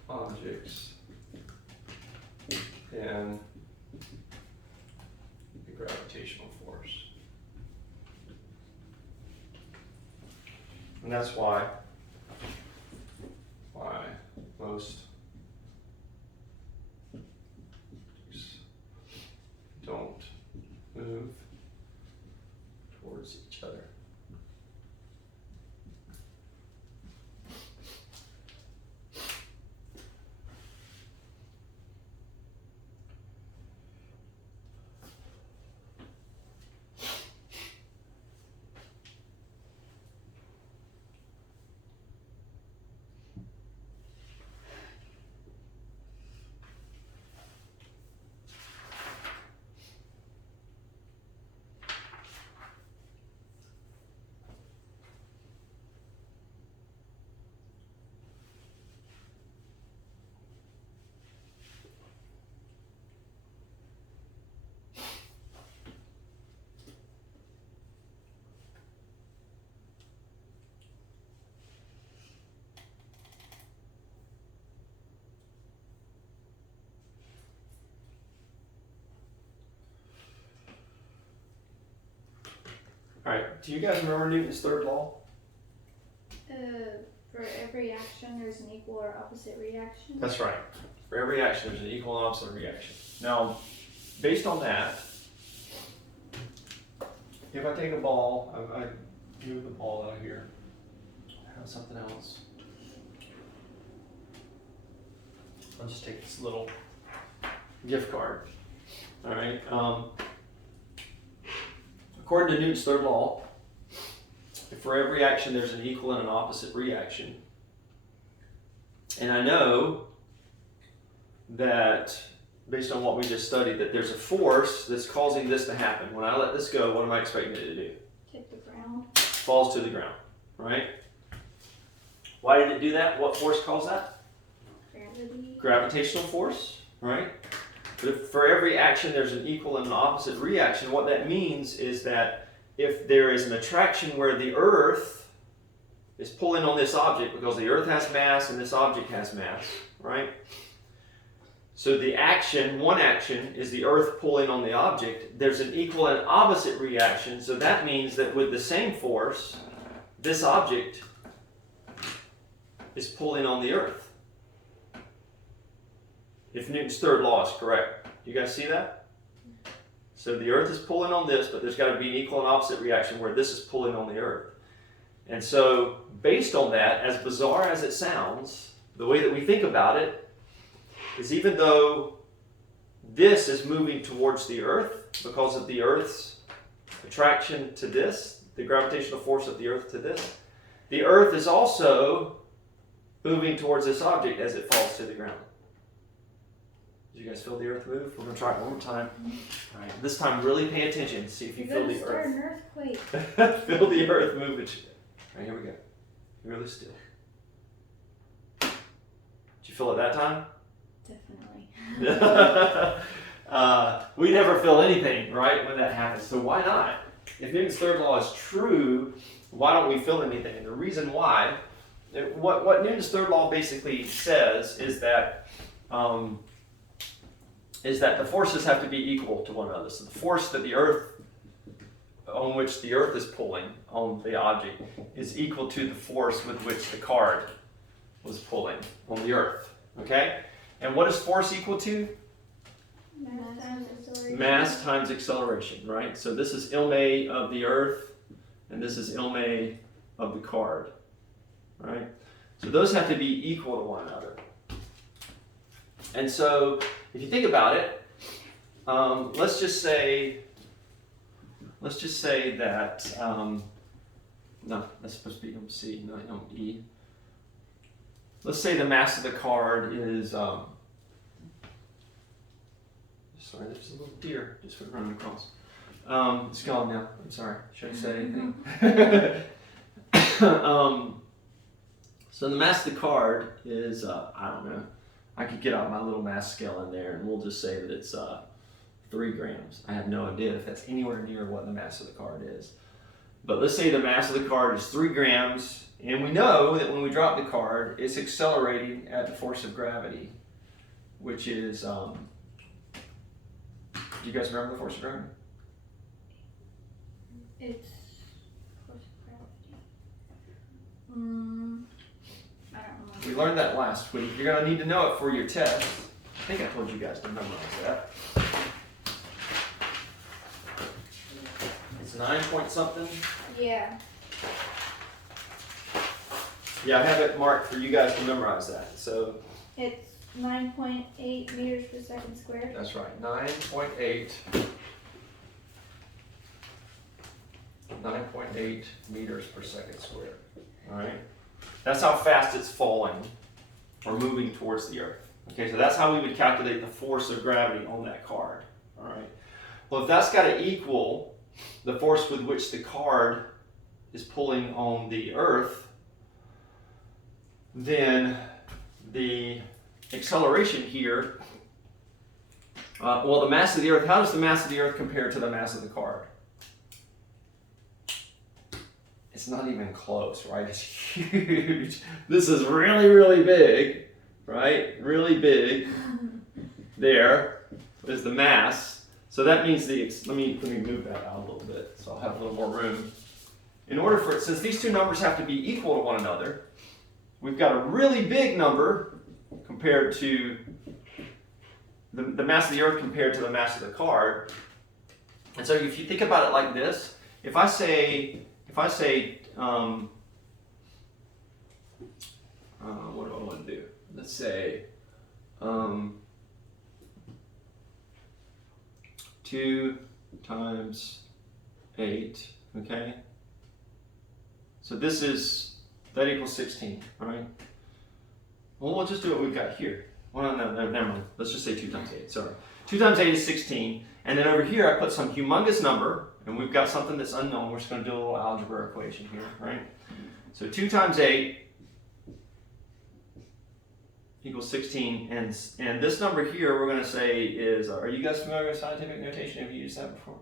objects than the gravitational force. And that's why most don't move towards each other. All right, do you guys remember Newton's third law? For every action, there's an equal or opposite reaction. That's right. For every action, there's an equal and opposite reaction. Now, based on that, if I take a ball, I move the ball out here. I have something else. I'll just take this little gift card. All right. According to Newton's third law, if for every action there's an equal and an opposite reaction, and I know that based on what we just studied, that there's a force that's causing this to happen. When I let this go, what am I expecting it to do? Hit the ground. Falls to the ground, right? Why did it do that? What force caused that? Gravity. Gravitational force, right? But if for every action there's an equal and an opposite reaction, what that means is that if there is an attraction where the Earth is pulling on this object because the earth has mass and this object has mass, right? So the action, one action, is the earth pulling on the object. There's an equal and opposite reaction, so that means that with the same force, this object is pulling on the earth. If Newton's third law is correct. You guys see that? So the earth is pulling on this, but there's got to be an equal and opposite reaction where this is pulling on the earth. And so, based on that, as bizarre as it sounds, the way that we think about it is even though this is moving towards the earth because of the earth's attraction to this, the gravitational force of the earth to this, the earth is also moving towards this object as it falls to the ground. Did you guys feel the earth move? We're going to try it one more time. All right, this time really pay attention. See if you feel the start earth. an earthquake. Feel the earth move at you. All right, here we go. Really still. Did you feel it that time? Definitely. We never feel anything, right, when that happens. So why not? If Newton's third law is true, why don't we feel anything? And the reason why, what Newton's third law basically says is that the forces have to be equal to one another. So the force that the earth, on which the earth is pulling on the object, is equal to the force with which the card was pulling on the earth. Okay? And what is force equal to? Mass times acceleration. Mass times acceleration, right? So this is ilme of the earth, and this is ilme of the card, right? So those have to be equal to one another. And so if you think about it, let's just say that, no, that's supposed to be MC, not ME. Let's say the mass of the card is, sorry, there's a little deer just running across. It's gone now, I'm sorry, should I say anything? So the mass of the card is, I don't know, I could get out my little mass scale in there and we'll just say that it's 3 grams. I have no idea if that's anywhere near what the mass of the card is. But let's say the mass of the card is 3 grams, and we know that when we drop the card, it's accelerating at the force of gravity, which is, do you guys remember the force of gravity? It's force of gravity. I don't know. We learned that last week. You're going to need to know it for your test. I think I told you guys to memorize that. It's 9 point something. Yeah. Yeah, I have it marked for you guys to memorize that. So It's 9.8 meters per second squared. that's right, 9.8 meters per second squared. All right, that's how fast it's falling or moving towards the earth. Okay, so that's how we would calculate the force of gravity on that card. All right, well, if that's got to equal the force with which the card is pulling on the earth, then the acceleration here, well, the mass of the earth, how does the mass of the earth compare to the mass of the card? It's not even close, right? It's huge. This is really, really big, right? Really big. There is the mass. So that means let me move that out a little bit so I'll have a little more room. In order for it, since these two numbers have to be equal to one another, we've got a really big number compared to the mass of the earth compared to the mass of the card. And so if you think about it like this, if I say, what do I want to do? Let's say 2 times 8, okay? So that equals 16, all right? Well, we'll just do what we've got here. Well, no, never mind. Let's just say 2 times 8, sorry. 2 times 8 is 16, and then over here I put some humongous number, and we've got something that's unknown. We're just going to do a little algebra equation here, right? So 2 times 8 equals 16, and this number here we're going to say is, are you guys familiar with scientific notation? Have you used that before?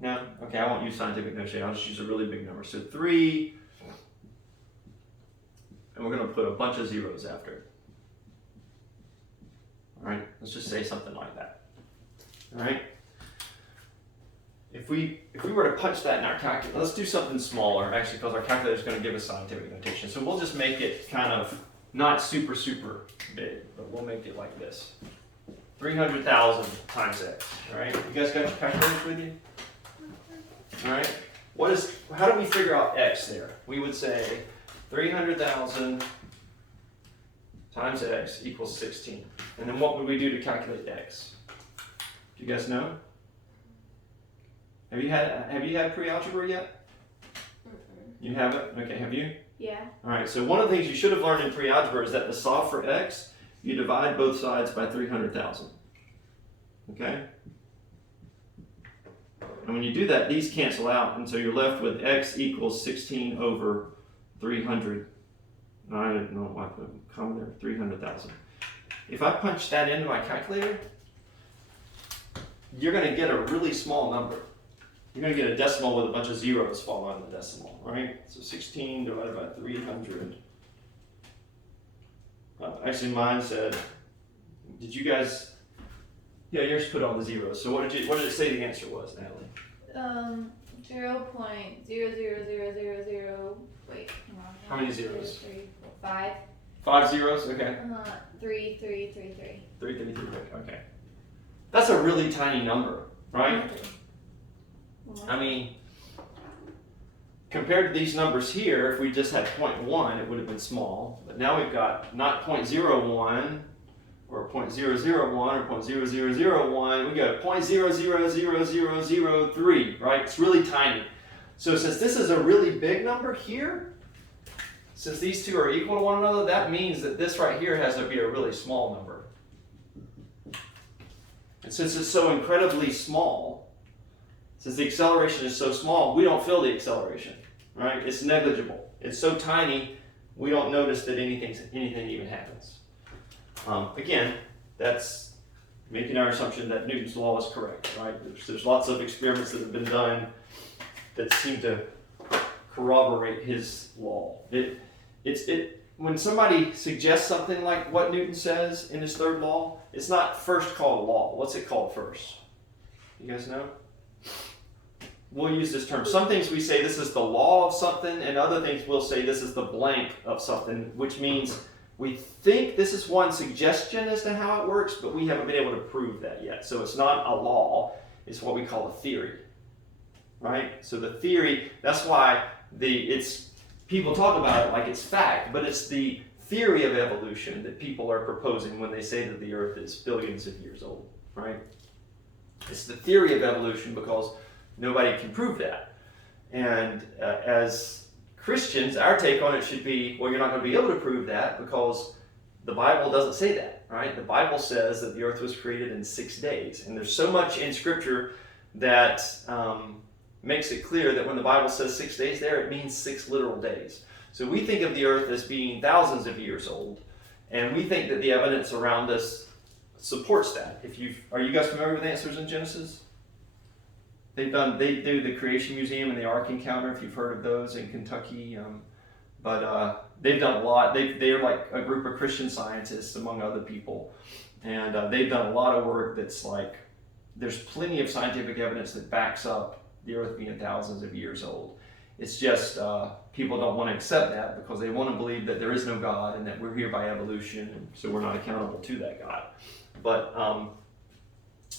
No? Okay, I won't use scientific notation. I'll just use a really big number. So 3 and we're going to put a bunch of zeros after it. All right, let's just say something like that. All right. If we were to punch that in our calculator, let's do something smaller, actually, because our calculator is going to give us scientific notation. So we'll just make it kind of not super, super big, but we'll make it like this. 300,000 times x, all right? You guys got your calculators with you? All right. How do we figure out x there? We would say 300,000 times x equals 16. And then what would we do to calculate x? Do you guys know? Have you had pre-algebra yet? You haven't? Okay, have you? Yeah. All right, so one of the things you should have learned in pre-algebra is that to solve for x, you divide both sides by 300,000. Okay? And when you do that, these cancel out, and so you're left with x equals 16 over 300. I don't know why I put a comma there, 300,000. If I punch that into my calculator, you're going to get a really small number. You're going to get a decimal with a bunch of zeros following the decimal, right? So 16 divided by 300. Actually, mine said, did you guys, yeah, yours put all the zeros. So what did it say the answer was, Natalie? 0.000000. Wait, hang on. How many zeros? 2, 3, 4, 5. 5 zeros, okay. 3, 3, 3, 3. 3, 3, 3, okay. That's a really tiny number, right? I mean, compared to these numbers here, if we just had 0.1, it would have been small. But now we've got not 0.01 or 0.001 or 0.0001. We got 0.000003, right? It's really tiny. So since this is a really big number here, since these two are equal to one another, that means that this right here has to be a really small number. And since it's so incredibly small, since the acceleration is so small, we don't feel the acceleration, right? It's negligible. It's so tiny, we don't notice that anything even happens. Again, that's making our assumption that Newton's law is correct, right? There's lots of experiments that have been done that seem to corroborate his law. When somebody suggests something like what Newton says in his third law, it's not first called a law. What's it called first? You guys know? We'll use this term. Some things we say this is the law of something, and other things we'll say this is the blank of something, which means we think this is one suggestion as to how it works, but we haven't been able to prove that yet. So it's not a law, it's what we call a theory, right? So the theory, that's why people talk about it like it's fact, but it's the theory of evolution that people are proposing when they say that the earth is billions of years old, right? It's the theory of evolution because nobody can prove that. And as Christians, our take on it should be, well, you're not going to be able to prove that because the Bible doesn't say that, right? The Bible says that the earth was created in 6 days. And there's so much in Scripture that makes it clear that when the Bible says 6 days there, it means 6 literal days. So we think of the earth as being thousands of years old. And we think that the evidence around us supports that. Are you guys familiar with Answers in Genesis? They do the Creation Museum and the Ark Encounter, if you've heard of those in Kentucky. But they've done a lot. They're like a group of Christian scientists, among other people. And they've done a lot of work that's like, there's plenty of scientific evidence that backs up the earth being thousands of years old. It's just people don't want to accept that because they want to believe that there is no God and that we're here by evolution, and so we're not accountable to that God. But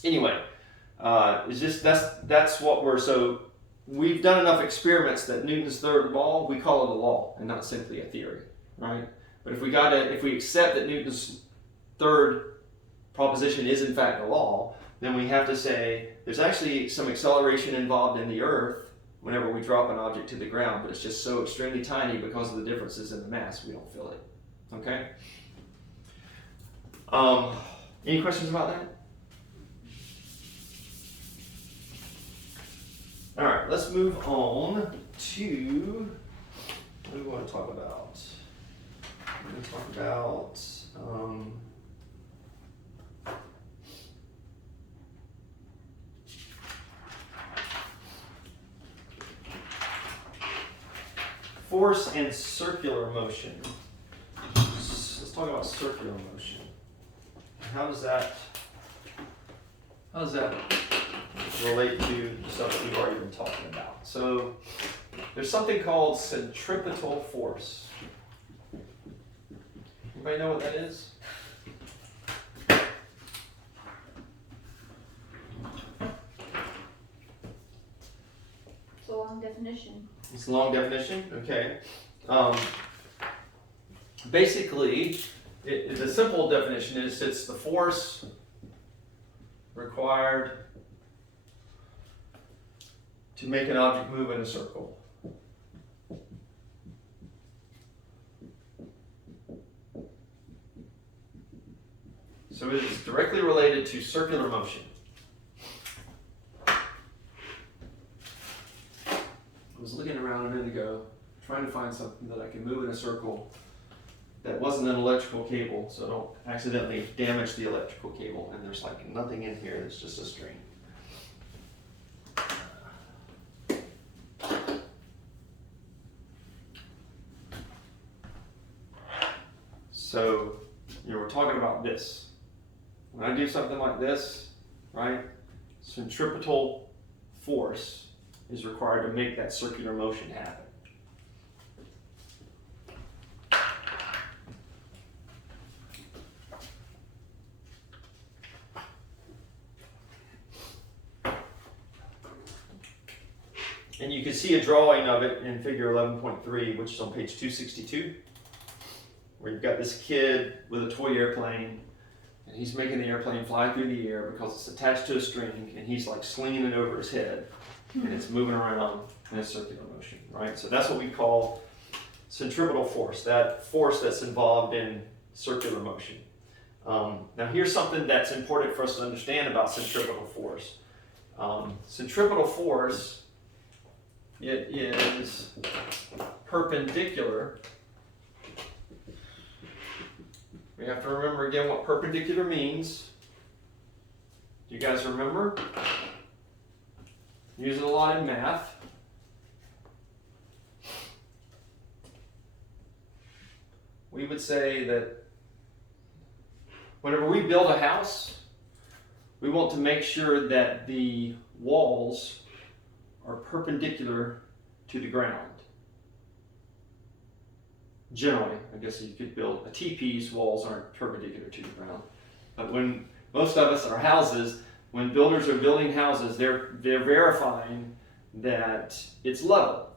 anyway, it's just that's what so we've done enough experiments that Newton's third law, we call it a law and not simply a theory, right? But if we accept that Newton's third proposition is in fact a law, then we have to say there's actually some acceleration involved in the earth whenever we drop an object to the ground, but it's just so extremely tiny because of the differences in the mass, we don't feel it. Okay? Any questions about that? All right, let's move on to, what do we want to talk about? We're going to talk about force and circular motion. talk about circular motion. How does that relate to the stuff that we've already been talking about? So there's something called centripetal force. Anybody know what that is? It's a long definition. It's a long definition, okay. Basically, the simple definition is it's the force required to make an object move in a circle. So it is directly related to circular motion. I was looking around a minute ago, trying to find something that I can move in a circle that wasn't an electrical cable, so I don't accidentally damage the electrical cable, and there's like nothing in here, it's just a string. So, we're talking about this. When I do something like this, right, centripetal force is required to make that circular motion happen. And you can see a drawing of it in figure 11.3, which is on page 262, where you've got this kid with a toy airplane, and he's making the airplane fly through the air because it's attached to a string, and he's like slinging it over his head, and it's moving around in a circular motion, right? So that's what we call centripetal force, that force that's involved in circular motion. Now here's something that's important for us to understand about centripetal force. Centripetal force, it is perpendicular. We have to remember again what perpendicular means. Do you guys remember? Use it a lot in math. We would say that whenever we build a house, we want to make sure that the walls are perpendicular to the ground. Generally, I guess you could build a teepee's walls aren't perpendicular to the ground. But when most of us, our houses, when builders are building houses, they're verifying that it's level,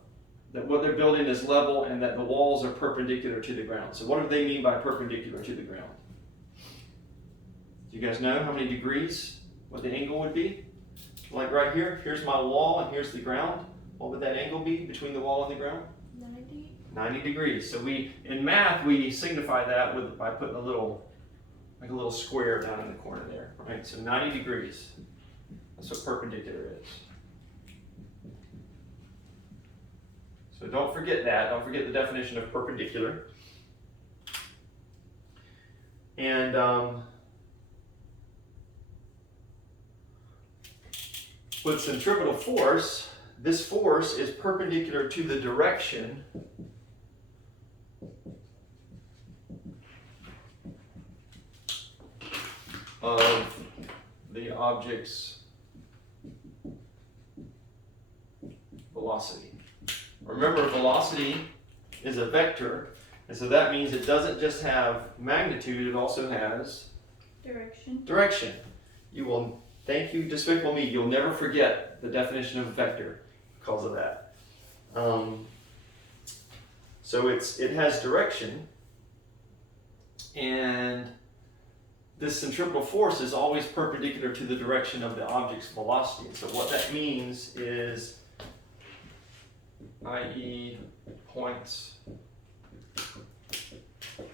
that what they're building is level and that the walls are perpendicular to the ground. So what do they mean by perpendicular to the ground? Do you guys know how many degrees, what the angle would be? Like right here, here's my wall and here's the ground. What would that angle be between the wall and the ground? 90 degrees. So in math, we signify that by putting a little square down in the corner there, right? So 90 degrees. That's what perpendicular is. So don't forget that. Don't forget the definition of perpendicular. And with centripetal force, this force is perpendicular to the direction of the object's velocity. Remember, velocity is a vector, and so that means it doesn't just have magnitude, it also has direction. You will, thank you, Despicable Me, you'll never forget the definition of a vector because of that. So it has direction, and this centripetal force is always perpendicular to the direction of the object's velocity. So what that means is, i.e. points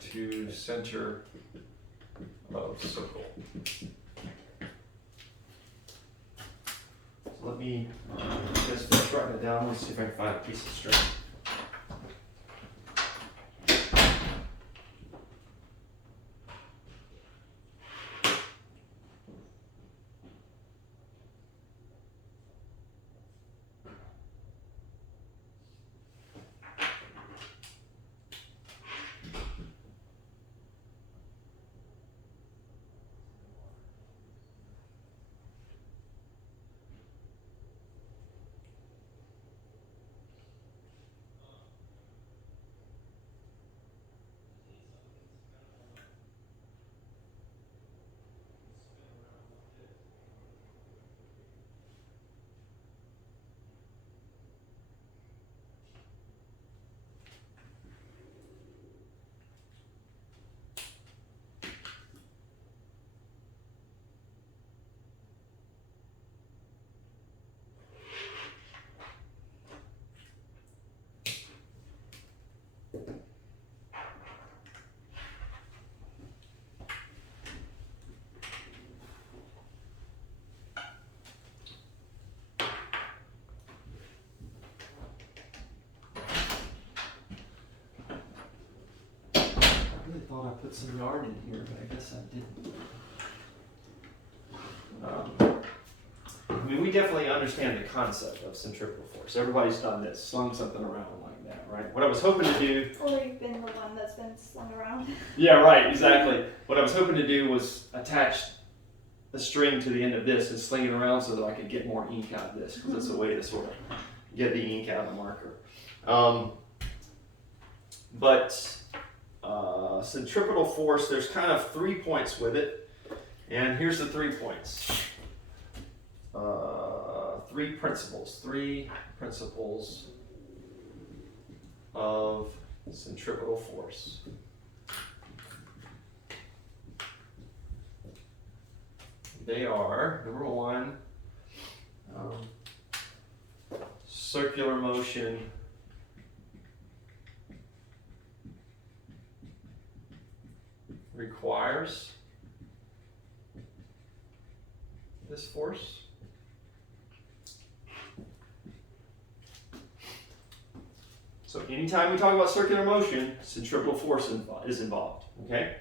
to center of circle. So let me just finish writing it down. Let's see if I can find a piece of string. put some yarn in here, but I guess I didn't. I mean, we definitely understand the concept of centripetal force. Everybody's done this, slung something around like that, right? What I was hoping to do. Or you've been the one that's been slung around. Yeah, right, exactly. What I was hoping to do was attach a string to the end of this and sling it around so that I could get more ink out of this, because that's a way to sort of get the ink out of the marker. Centripetal force, there's kind of 3 points with it, and here's the 3 points. 3 principles of centripetal force. They are, number 1, circular motion requires this force. So anytime we talk about circular motion, centripetal force is involved, okay?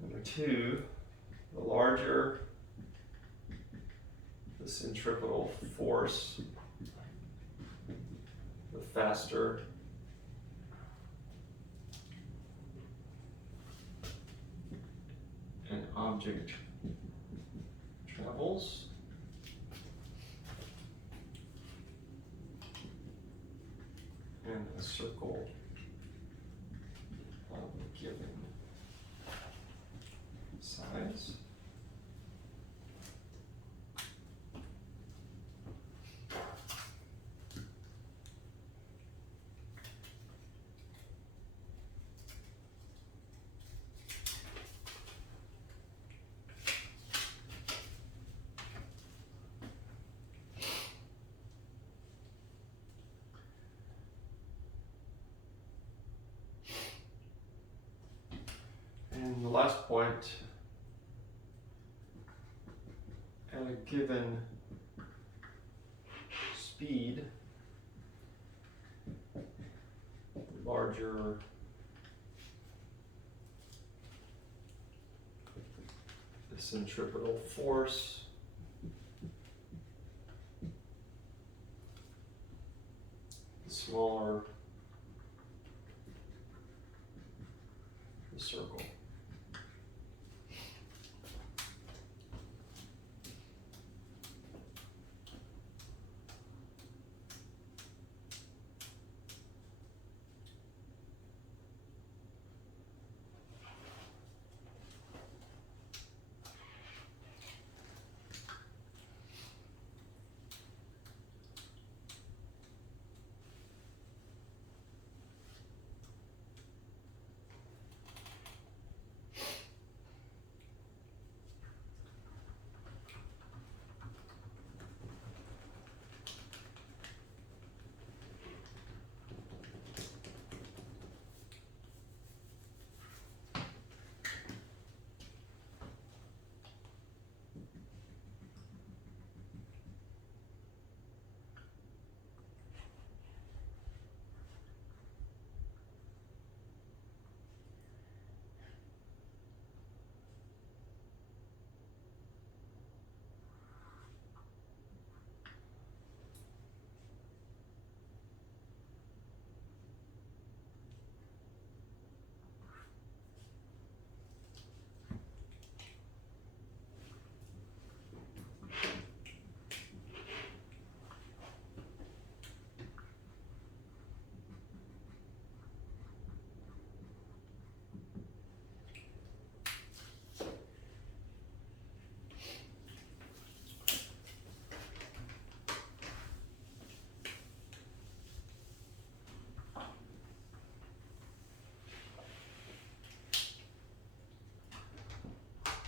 Number 2, the larger the centripetal force, the faster an object travels. In a circle of a given size. And the last point, at a given speed, larger the centripetal force, the smaller the circle.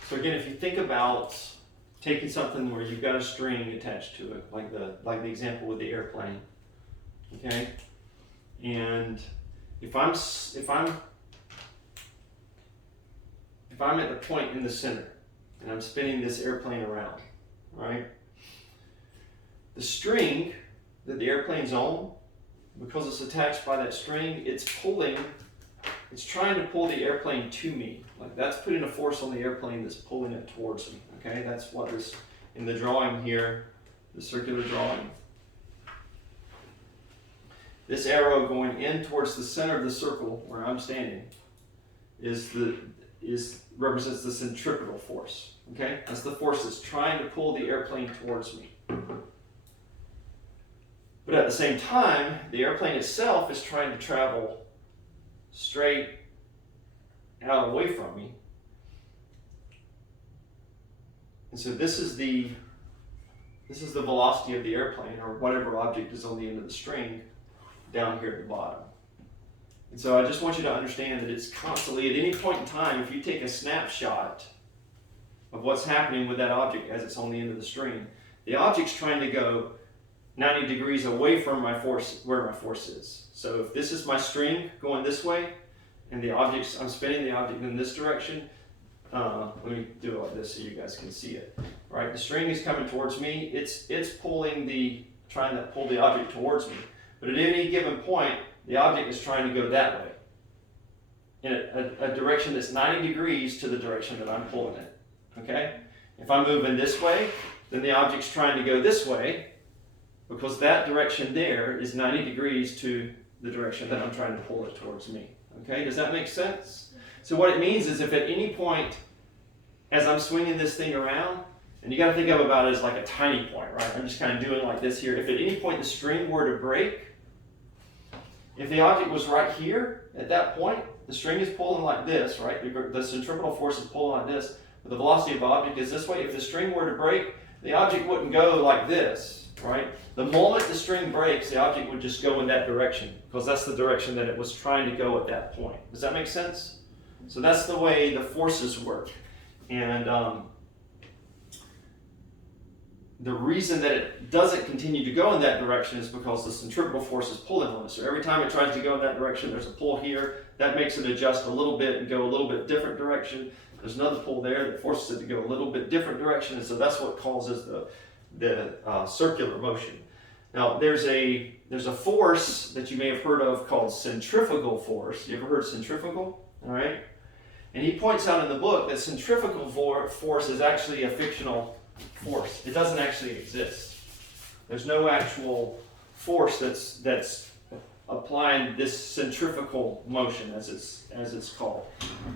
So again, if you think about taking something where you've got a string attached to it, like the example with the airplane, okay? And if I'm if I'm at the point in the center and I'm spinning this airplane around, right? The string that the airplane's on, because it's attached by that string, it's trying to pull the airplane to me. Like that's putting a force on the airplane that's pulling it towards me, okay? That's what this, in the drawing here, the circular drawing. This arrow going in towards the center of the circle where I'm standing represents the centripetal force, okay? That's the force that's trying to pull the airplane towards me. But at the same time, the airplane itself is trying to travel straight out away from me. And so this is the velocity of the airplane, or whatever object is on the end of the string down here at the bottom. And so I just want you to understand that it's constantly, at any point in time, if you take a snapshot of what's happening with that object as it's on the end of the string, the object's trying to go 90 degrees away from my force, where my force is. So if this is my string going this way, and I'm spinning the object in this direction, let me do it like this so you guys can see it. Right, the string is coming towards me. It's trying to pull the object towards me. But at any given point, the object is trying to go that way, in a direction that's 90 degrees to the direction that I'm pulling it. Okay? If I'm moving this way, then the object's trying to go this way, because that direction there is 90 degrees to the direction that I'm trying to pull it towards me. Okay, does that make sense? So what it means is if at any point, as I'm swinging this thing around, and you got to think of about it as like a tiny point, right? I'm just kind of doing like this here. If at any point the string were to break, if the object was right here at that point, the string is pulling like this, right? The centripetal force is pulling like this, but the velocity of the object is this way. If the string were to break, the object wouldn't go like this, right? The moment the string breaks, the object would just go in that direction, because that's the direction that it was trying to go at that point. Does that make sense? So that's the way the forces work. And the reason that it doesn't continue to go in that direction is because the centripetal force is pulling on it. So every time it tries to go in that direction, there's a pull here. That makes it adjust a little bit and go a little bit different direction. There's another pull there that forces it to go a little bit different direction. And so that's what causes the circular motion. Now, there's a force that you may have heard of called centrifugal force. You ever heard centrifugal? All right. And he points out in the book that centrifugal force is actually a fictional force. It doesn't actually exist. There's no actual force that's applying this centrifugal motion, as it's called.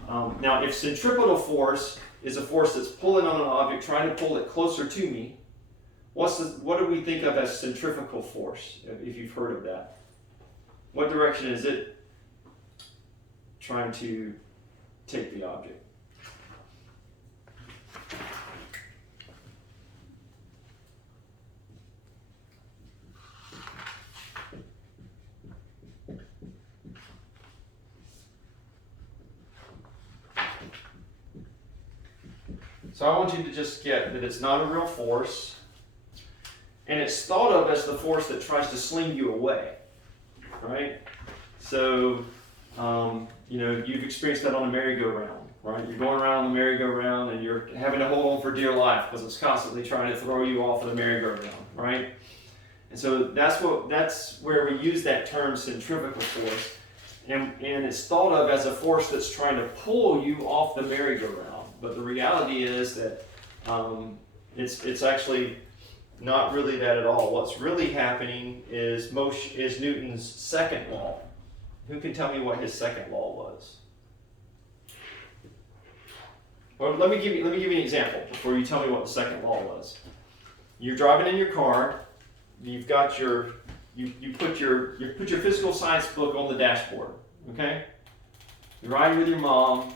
Now, if centripetal force is a force that's pulling on an object, trying to pull it closer to me, what do we think of as centrifugal force, if you've heard of that? What direction is it trying to take the object? So I want you to just get that it's not a real force, and it's thought of as the force that tries to sling you away, right? So, you've experienced that on a merry-go-round, right? You're going around the merry-go-round and you're having to hold on for dear life because it's constantly trying to throw you off of the merry-go-round, right? And so that's where we use that term centrifugal force, and it's thought of as a force that's trying to pull you off the merry-go-round. But the reality is that it's actually not really that at all. What's really happening is Newton's second law. Who can tell me what his second law was? Well, let me give you an example before you tell me what the second law was. You're driving in your car. You've got you put your physical science book on the dashboard. Okay. You're riding with your mom.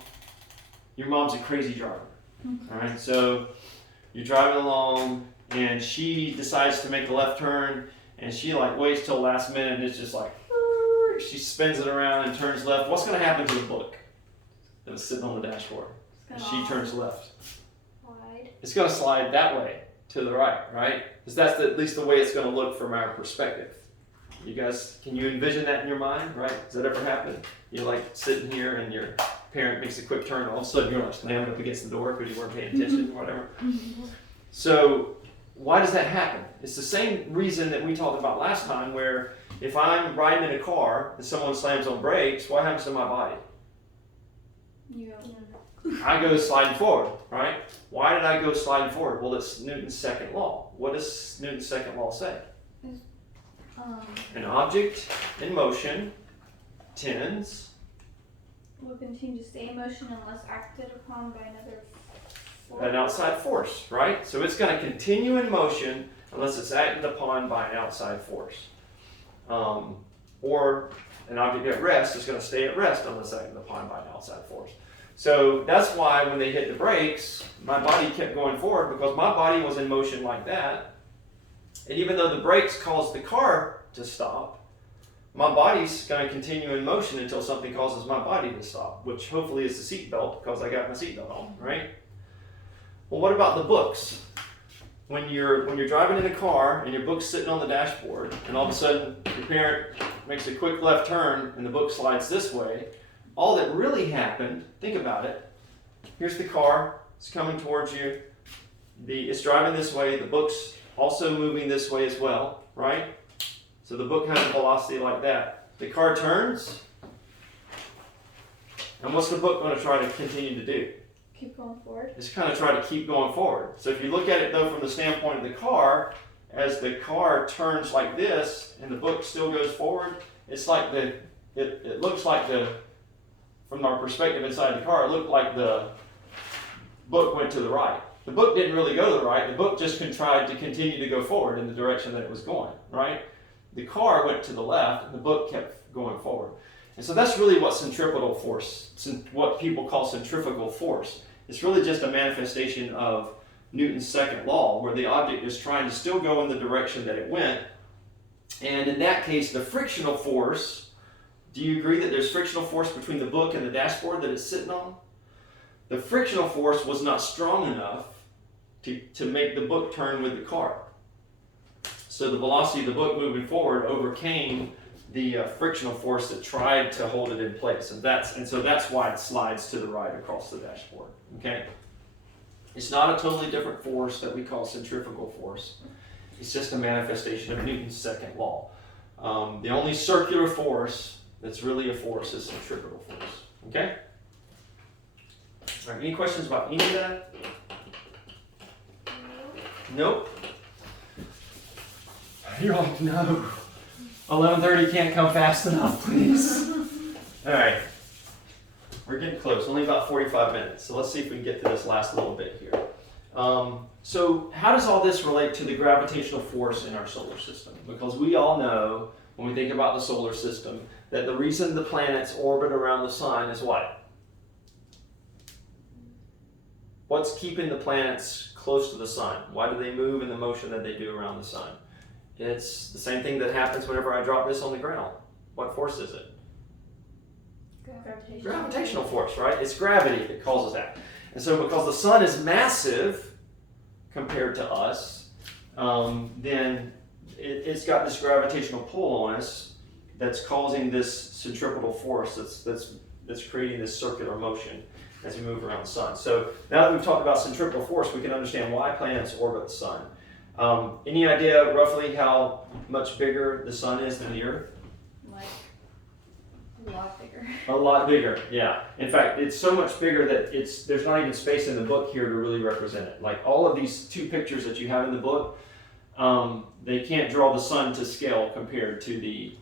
Your mom's a crazy driver. All right. So you're driving along, and she decides to make a left turn, and she waits till the last minute, and it's just like she spins it around and turns left. What's going to happen to the book that was sitting on the dashboard? She turns left. Slide. It's going to slide that way to the right? Because that's at least the way it's going to look from our perspective. You guys, can you envision that in your mind, right? Does that ever happen? You're sitting here and you're parent makes a quick turn, all of a sudden you're like slamming up against the door because you weren't paying attention or whatever. So why does that happen? It's the same reason that we talked about last time, where if I'm riding in a car and someone slams on brakes, what happens to my body? I go sliding forward, right? Why did I go sliding forward? Well, it's Newton's second law. What does Newton's second law say? An object in motion tends will continue to stay in motion unless acted upon by another force. An outside force, right? So it's going to continue in motion unless it's acted upon by an outside force. Or an object at rest is going to stay at rest unless acted upon by an outside force. So that's why when they hit the brakes, my body kept going forward because my body was in motion like that. And even though the brakes caused the car to stop, my body's going to continue in motion until something causes my body to stop, which hopefully is the seatbelt because I got my seatbelt on, right? Well, what about the books? When you're driving in a car and your book's sitting on the dashboard, and all of a sudden your parent makes a quick left turn and the book slides this way, all that really happened, think about it, here's the car, it's coming towards you, it's driving this way, the book's also moving this way as well, right? So the book has a velocity like that. The car turns, and what's the book going to try to continue to do? Keep going forward. It's kind of try to keep going forward. So if you look at it though from the standpoint of the car, as the car turns like this and the book still goes forward, it's like it looks like from our perspective inside the car, it looked like the book went to the right. The book didn't really go to the right. The book just tried to continue to go forward in the direction that it was going, right? The car went to the left and the book kept going forward. And so that's really what centripetal force, what people call centrifugal force. It's really just a manifestation of Newton's second law, where the object is trying to still go in the direction that it went. And in that case, the frictional force, do you agree that there's frictional force between the book and the dashboard that it's sitting on? The frictional force was not strong enough to make the book turn with the car. So the velocity of the book moving forward overcame the frictional force that tried to hold it in place. And so that's why it slides to the right across the dashboard. Okay? It's not a totally different force that we call centrifugal force. It's just a manifestation of Newton's second law. The only circular force that's really a force is centripetal force. Okay? All right, any questions about any of that? Nope. You're like, no. 11:30 can't come fast enough, please. All right. We're getting close, only about 45 minutes. So let's see if we can get to this last little bit here. So how does all this relate to the gravitational force in our solar system? Because we all know, when we think about the solar system, that the reason the planets orbit around the sun is what? What's keeping the planets close to the sun? Why do they move in the motion that they do around the sun? It's the same thing that happens whenever I drop this on the ground. What force is it? Gravitational force, right? It's gravity that causes that. And so because the sun is massive compared to us, then it's got this gravitational pull on us that's causing this centripetal force that's creating this circular motion as we move around the sun. So now that we've talked about centripetal force, we can understand why planets orbit the sun. Any idea roughly how much bigger the sun is than the Earth? Like a lot bigger. A lot bigger, yeah. In fact, it's so much bigger that there's not even space in the book here to really represent it. Like all of these two pictures that you have in the book, they can't draw the sun to scale compared to the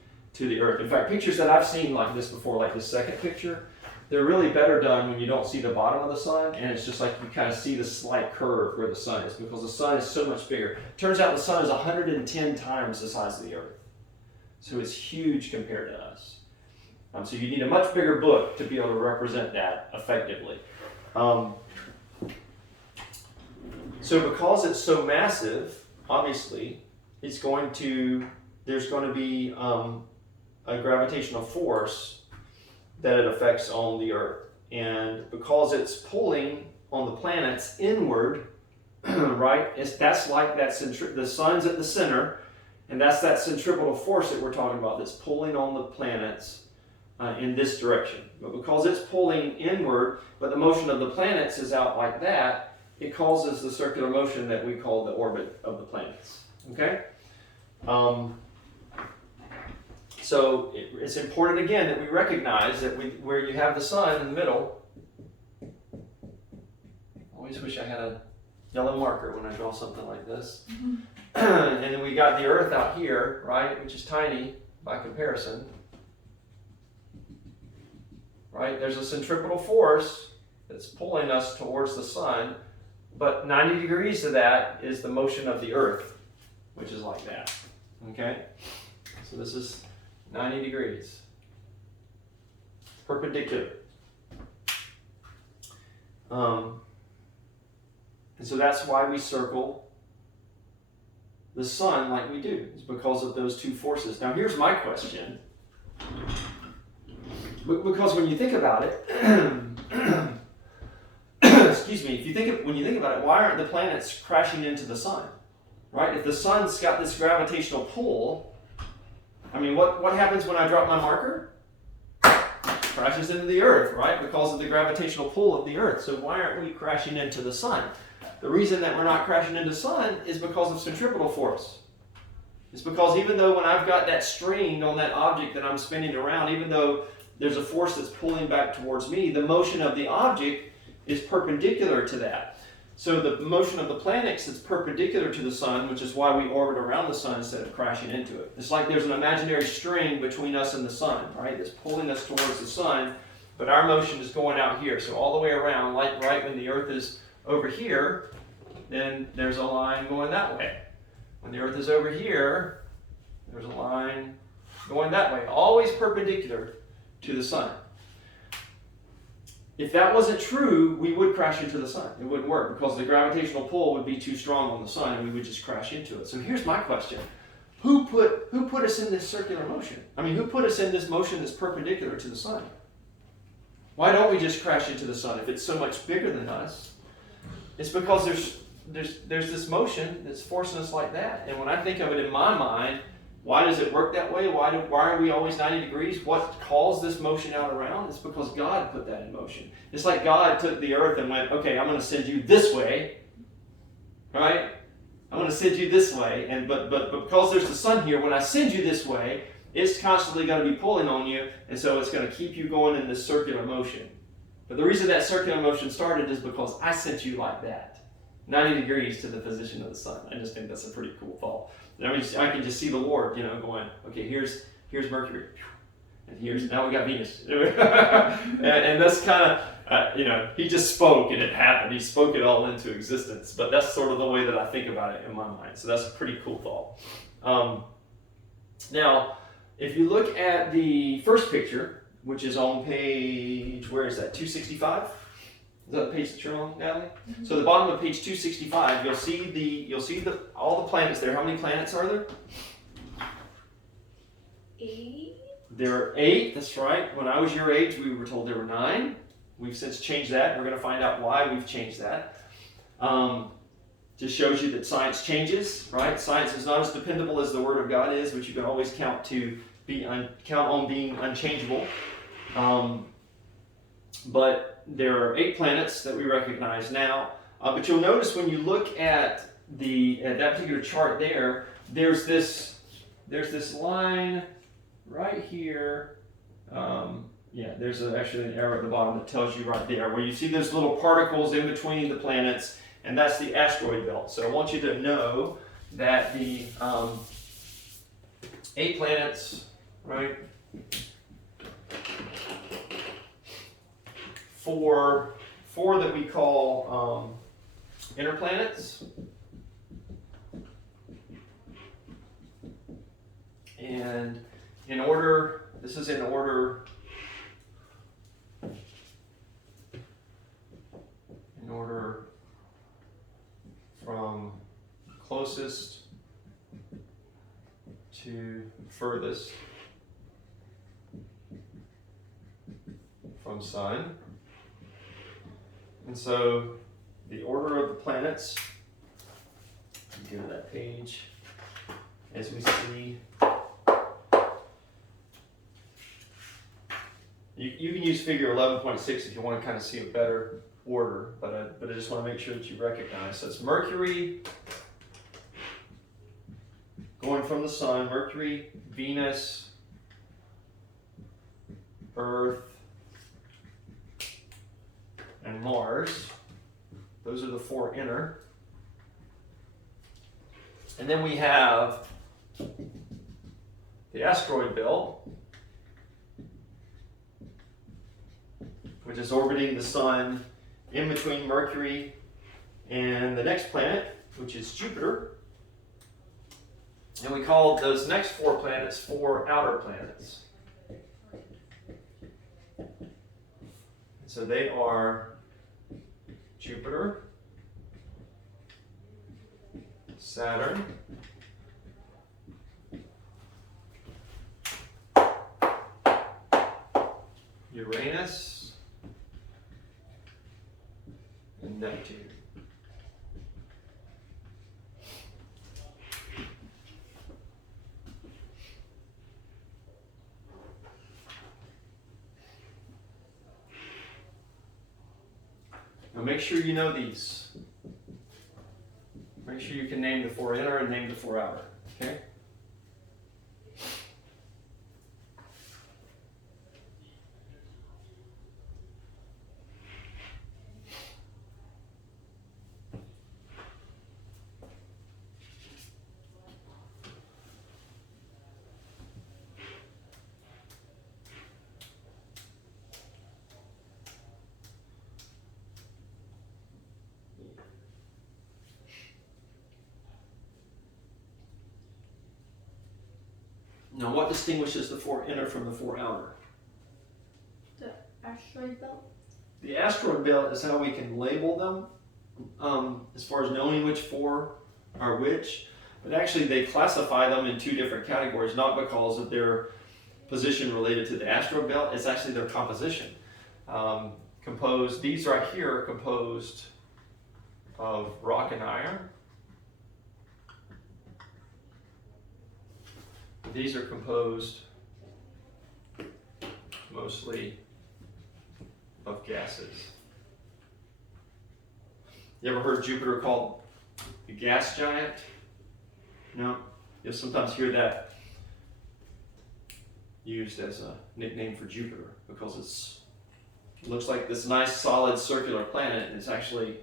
Earth. In fact, pictures that I've seen like this before, like this second picture, they're really better done when you don't see the bottom of the sun, and it's just like you kind of see the slight curve where the sun is, because the sun is so much bigger. Turns out the sun is 110 times the size of the Earth. So it's huge compared to us. So you need a much bigger book to be able to represent that effectively. So because it's so massive, obviously, there's going to be a gravitational force that it affects on the Earth. And because it's pulling on the planets inward, right, that's like the sun's at the center, and that's that centripetal force that we're talking about that's pulling on the planets in this direction. But because it's pulling inward, but the motion of the planets is out like that, it causes the circular motion that we call the orbit of the planets. Okay? So it's important again that we recognize that where you have the sun in the middle. I always wish I had a yellow marker when I draw something like this. And then we got the Earth out here, right, which is tiny by comparison. Right? There's a centripetal force that's pulling us towards the sun, but 90 degrees of that is the motion of the Earth, which is like that. Okay? So this is 90 degrees. Perpendicular. And so that's why we circle the sun like we do. It's because of those two forces. Now here's my question. Because when you think about it, excuse me, when you think about it, why aren't the planets crashing into the sun? Right? If the sun's got this gravitational pull, I mean, what happens when I drop my marker? Crashes into the Earth, right? Because of the gravitational pull of the Earth. So why aren't we crashing into the sun? The reason that we're not crashing into the sun is because of centripetal force. It's because even though when I've got that string on that object that I'm spinning around, even though there's a force that's pulling back towards me, the motion of the object is perpendicular to that. So the motion of the planets is perpendicular to the sun, which is why we orbit around the sun instead of crashing into it. It's like there's an imaginary string between us and the sun, right? That's pulling us towards the sun, but our motion is going out here. So all the way around, like right when the Earth is over here, then there's a line going that way. When the Earth is over here, there's a line going that way, always perpendicular to the sun. If that wasn't true, we would crash into the sun. It wouldn't work because the gravitational pull would be too strong on the sun and we would just crash into it. So here's my question. Who put us in this circular motion? I mean, who put us in this motion that's perpendicular to the sun? Why don't we just crash into the sun if it's so much bigger than us? It's because there's this motion that's forcing us like that. And when I think of it in my mind, why does it work that way? Why are we always 90 degrees? What caused this motion out around? It's because God put that in motion. It's like God took the Earth and went, okay, I'm going to send you this way, right? I'm going to send you this way. And but because there's the sun here, when I send you this way, it's constantly going to be pulling on you, and so it's going to keep you going in this circular motion. But the reason that circular motion started is because I sent you like that, 90 degrees to the position of the sun. I just think that's a pretty cool thought. I mean, I can just see the Lord, going, okay, here's Mercury, and now we got Venus. and that's kind of, he just spoke and it happened. He spoke it all into existence. But that's sort of the way that I think about it in my mind. So that's a pretty cool thought. Now, if you look at the first picture, which is on page, where is that, 265? Is that the page that you're on, Natalie? Mm-hmm. So the bottom of page 265, you'll see all the planets there. How many planets are there? 8. There are 8, that's right. When I was your age, we were told there were 9. We've since changed that. We're going to find out why we've changed that. Just shows you that science changes, right? Science is not as dependable as the Word of God is, which you can always count on being unchangeable. But there are 8 planets that we recognize now. But you'll notice when you look at that particular chart there, there's this line right here. There's actually an arrow at the bottom that tells you right there, where you see those little particles in between the planets, and that's the asteroid belt. So I want you to know that the 8 planets, right? 4 that we call inner planets, and this is in order from closest to furthest from sun. And so the order of the planets, go to that page, as we see You can use figure 11.6 if you want to kind of see a better order, but I just want to make sure that you recognize. So it's Mercury going from the sun, Mercury, Venus, Earth, and Mars. Those are the four inner. And then we have the asteroid belt, which is orbiting the sun in between Mercury and the next planet, which is Jupiter. And we call those next four planets four outer planets. So they are Jupiter, Saturn, Uranus, and Neptune. Now make sure you know these. Make sure you can name the four inner and name the four outer, okay? Now, what distinguishes the four inner from the four outer? The asteroid belt? The asteroid belt is how we can label them, as far as knowing which four are which. But actually, they classify them in two different categories, not because of their position related to the asteroid belt. It's actually their composition. These right here are composed of rock and iron. These are composed mostly of gases. You ever heard Jupiter called a gas giant? No? You'll sometimes hear that used as a nickname for Jupiter because it looks like this nice solid circular planet, and it's actually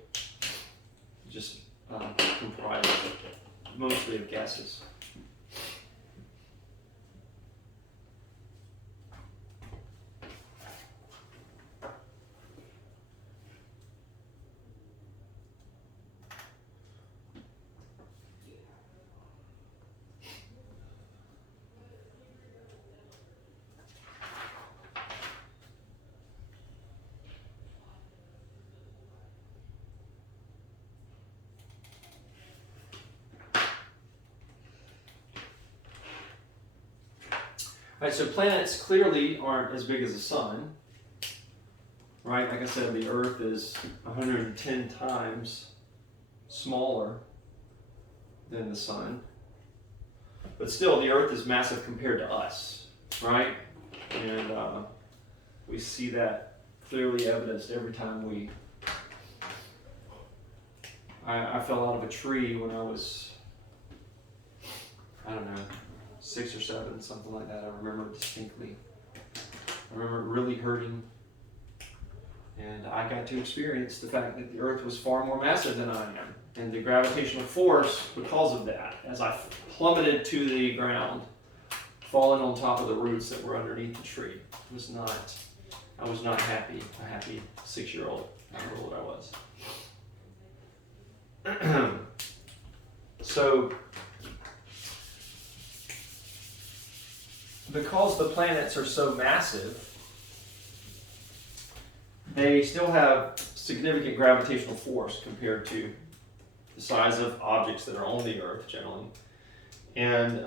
just comprised mostly of gases. All right, so planets clearly aren't as big as the sun, right? Like I said, the Earth is 110 times smaller than the sun. But still, the Earth is massive compared to us, right? And we see that clearly evidenced every time I fell out of a tree when I was, I don't know, 6 or 7, something like that. I remember distinctly. I remember it really hurting. And I got to experience the fact that the Earth was far more massive than I am. And the gravitational force, because of that, as I plummeted to the ground, falling on top of the roots that were underneath the tree, I was not happy, a happy 6-year-old. I don't know what I was. So, because the planets are so massive, they still have significant gravitational force compared to the size of objects that are on the Earth generally. And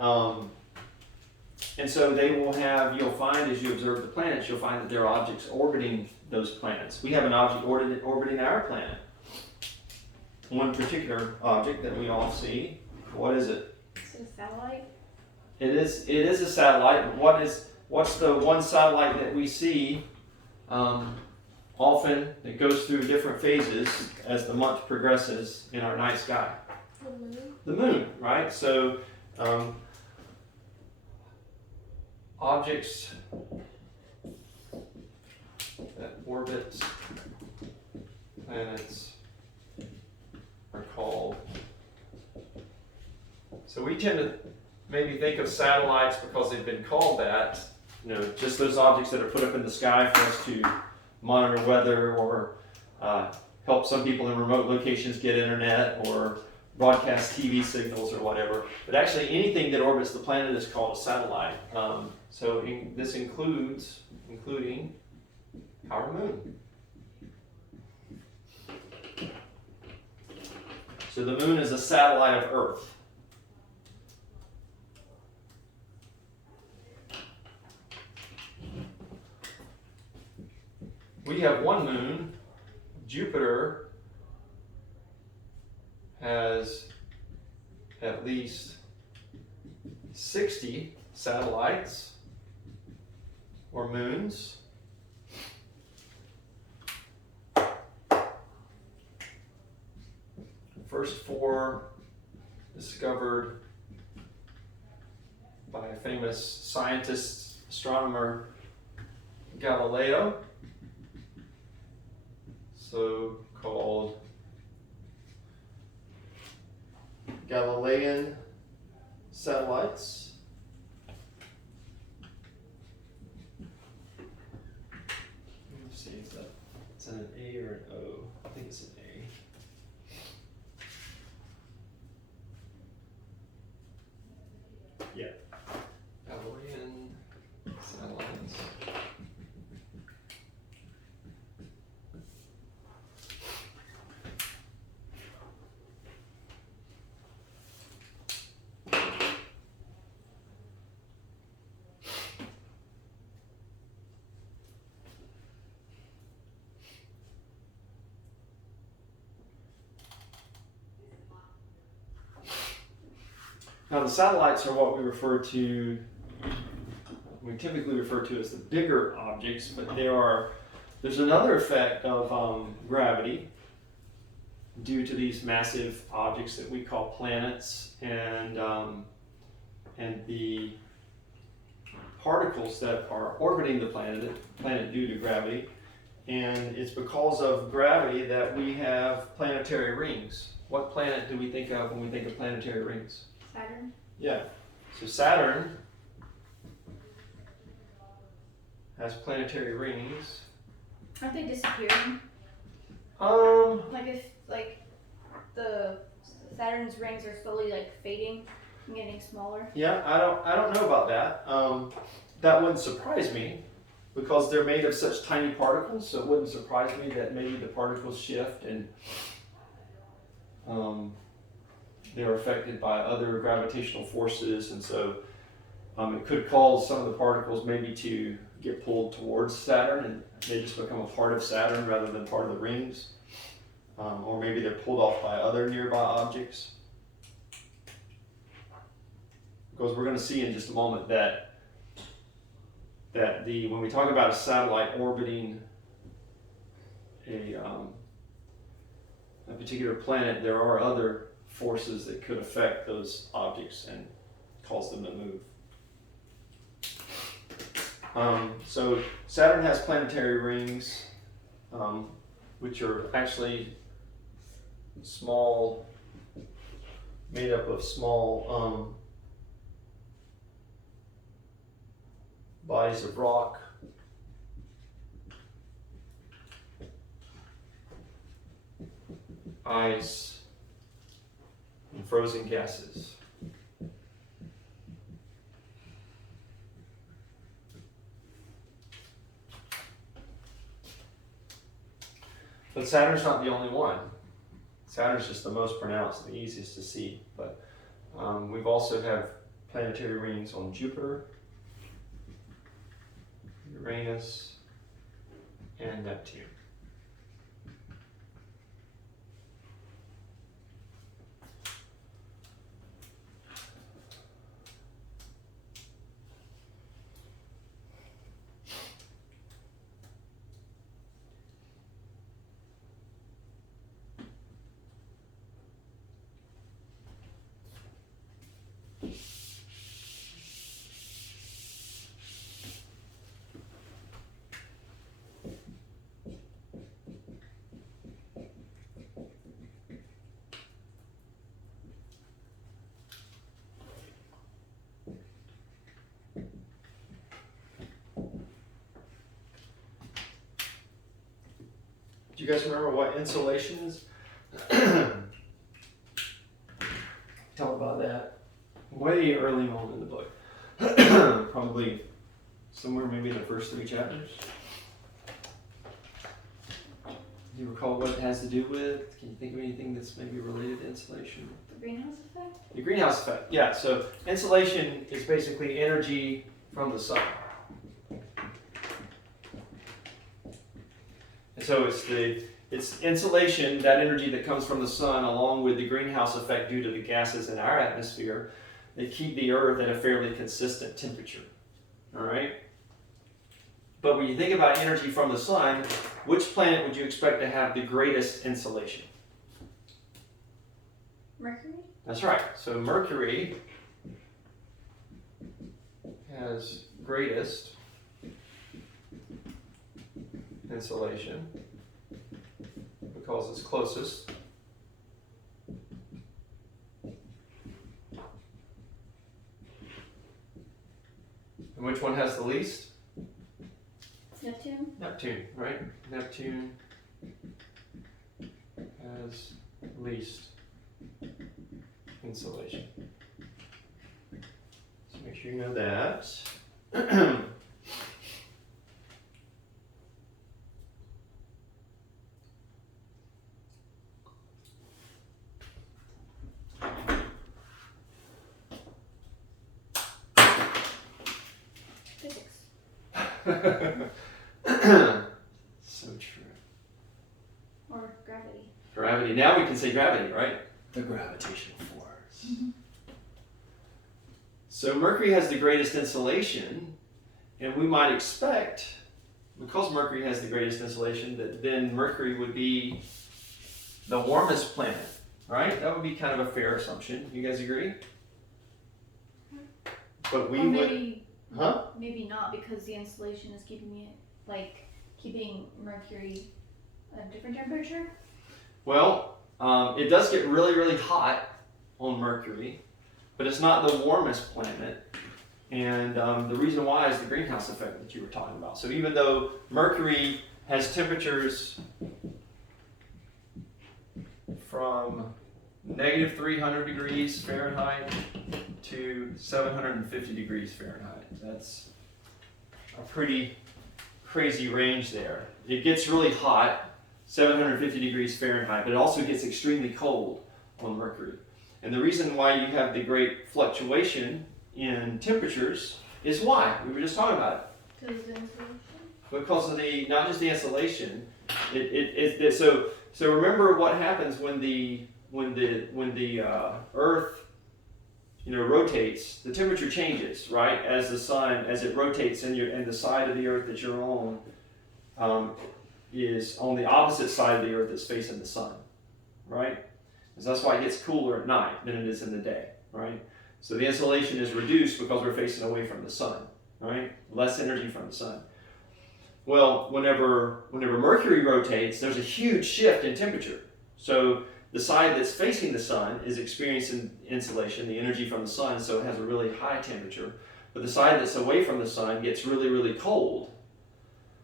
so they will have, you'll find as you observe the planets, you'll find that there are objects orbiting those planets. We have an object orbiting our planet. One particular object that we all see. What is it? It's a satellite. It is a satellite. What's the one satellite that we see often it goes through different phases as the month progresses in our night sky. The moon? The moon, right? So, objects that orbit planets are called. So we tend to maybe think of satellites because they've been called that, you know, just those objects that are put up in the sky for us to monitor weather or help some people in remote locations get internet or broadcast TV signals or whatever. But actually anything that orbits the planet is called a satellite. This including our moon. So the moon is a satellite of Earth. We have one moon. Jupiter has at least 60 satellites or moons. First four discovered by a famous scientist, astronomer, Galileo, so called Galilean satellites. Let's see, is that an A or an O? I think it's an A. Yeah. Galilean satellites. Now the satellites are what we typically refer to as the bigger objects, but there's another effect of gravity due to these massive objects that we call planets and the particles that are orbiting the planet due to gravity. And it's because of gravity that we have planetary rings. What planet do we think of when we think of planetary rings? Saturn. Yeah. So Saturn has planetary rings. Aren't they disappearing? Like if the Saturn's rings are slowly fading and getting smaller. Yeah, I don't know about that. That wouldn't surprise me because they're made of such tiny particles, so it wouldn't surprise me that maybe the particles shift and they're affected by other gravitational forces, and so it could cause some of the particles maybe to get pulled towards Saturn and they just become a part of Saturn rather than part of the rings. Or maybe they're pulled off by other nearby objects. Because we're going to see in just a moment that when we talk about a satellite orbiting a particular planet, there are other forces that could affect those objects and cause them to move. So Saturn has planetary rings, which are actually small, made up of small bodies of rock. Ice and frozen gases. But Saturn's not the only one. Saturn's just the most pronounced and the easiest to see. But we've also have planetary rings on Jupiter, Uranus, and Neptune. guys remember what insulation is? Talk about that way early on in the book. Probably somewhere maybe in the first 3 chapters. Do you recall what it has to do with? Can you think of anything that's maybe related to insulation? The greenhouse effect? The greenhouse effect, yeah. So insulation is basically energy from the sun. And so it's insulation, that energy that comes from the sun, along with the greenhouse effect due to the gases in our atmosphere, that keep the Earth at a fairly consistent temperature. All right? But when you think about energy from the sun, which planet would you expect to have the greatest insulation? Mercury? That's right. So Mercury has greatest insulation because it's closest. And which one has the least? Neptune? Neptune, right? Neptune has least insulation. So make sure you know that. Physics. So true. Or gravity. Gravity. Now we can say gravity, right? The gravitational force. Mm-hmm. So Mercury has the greatest insulation, and we might expect, because Mercury has the greatest insulation, that then Mercury would be the warmest planet, right? That would be kind of a fair assumption. You guys agree? But we or maybe, would, huh? Maybe not, because the insulation is keeping Mercury at a different temperature. Well, it does get really, really hot on Mercury, but it's not the warmest planet. And the reason why is the greenhouse effect that you were talking about. So even though Mercury has temperatures from negative 300 degrees Fahrenheit to 750 degrees Fahrenheit. That's a pretty crazy range there. It gets really hot, 750 degrees Fahrenheit, but it also gets extremely cold on Mercury. And the reason why you have the great fluctuation in temperatures is why? We were just talking about it. Because of the insulation? Because of not just the insulation. So remember what happens when the Earth rotates. The temperature changes, right? As the sun, as it rotates, and the side of the Earth that you're on is on the opposite side of the Earth that's facing the sun, right? So that's why it gets cooler at night than it is in the day, right? So the insulation is reduced because we're facing away from the sun, right? Less energy from the sun. Well, whenever Mercury rotates, there's a huge shift in temperature. So the side that's facing the sun is experiencing insulation, the energy from the sun, so it has a really high temperature. But the side that's away from the sun gets really, really cold.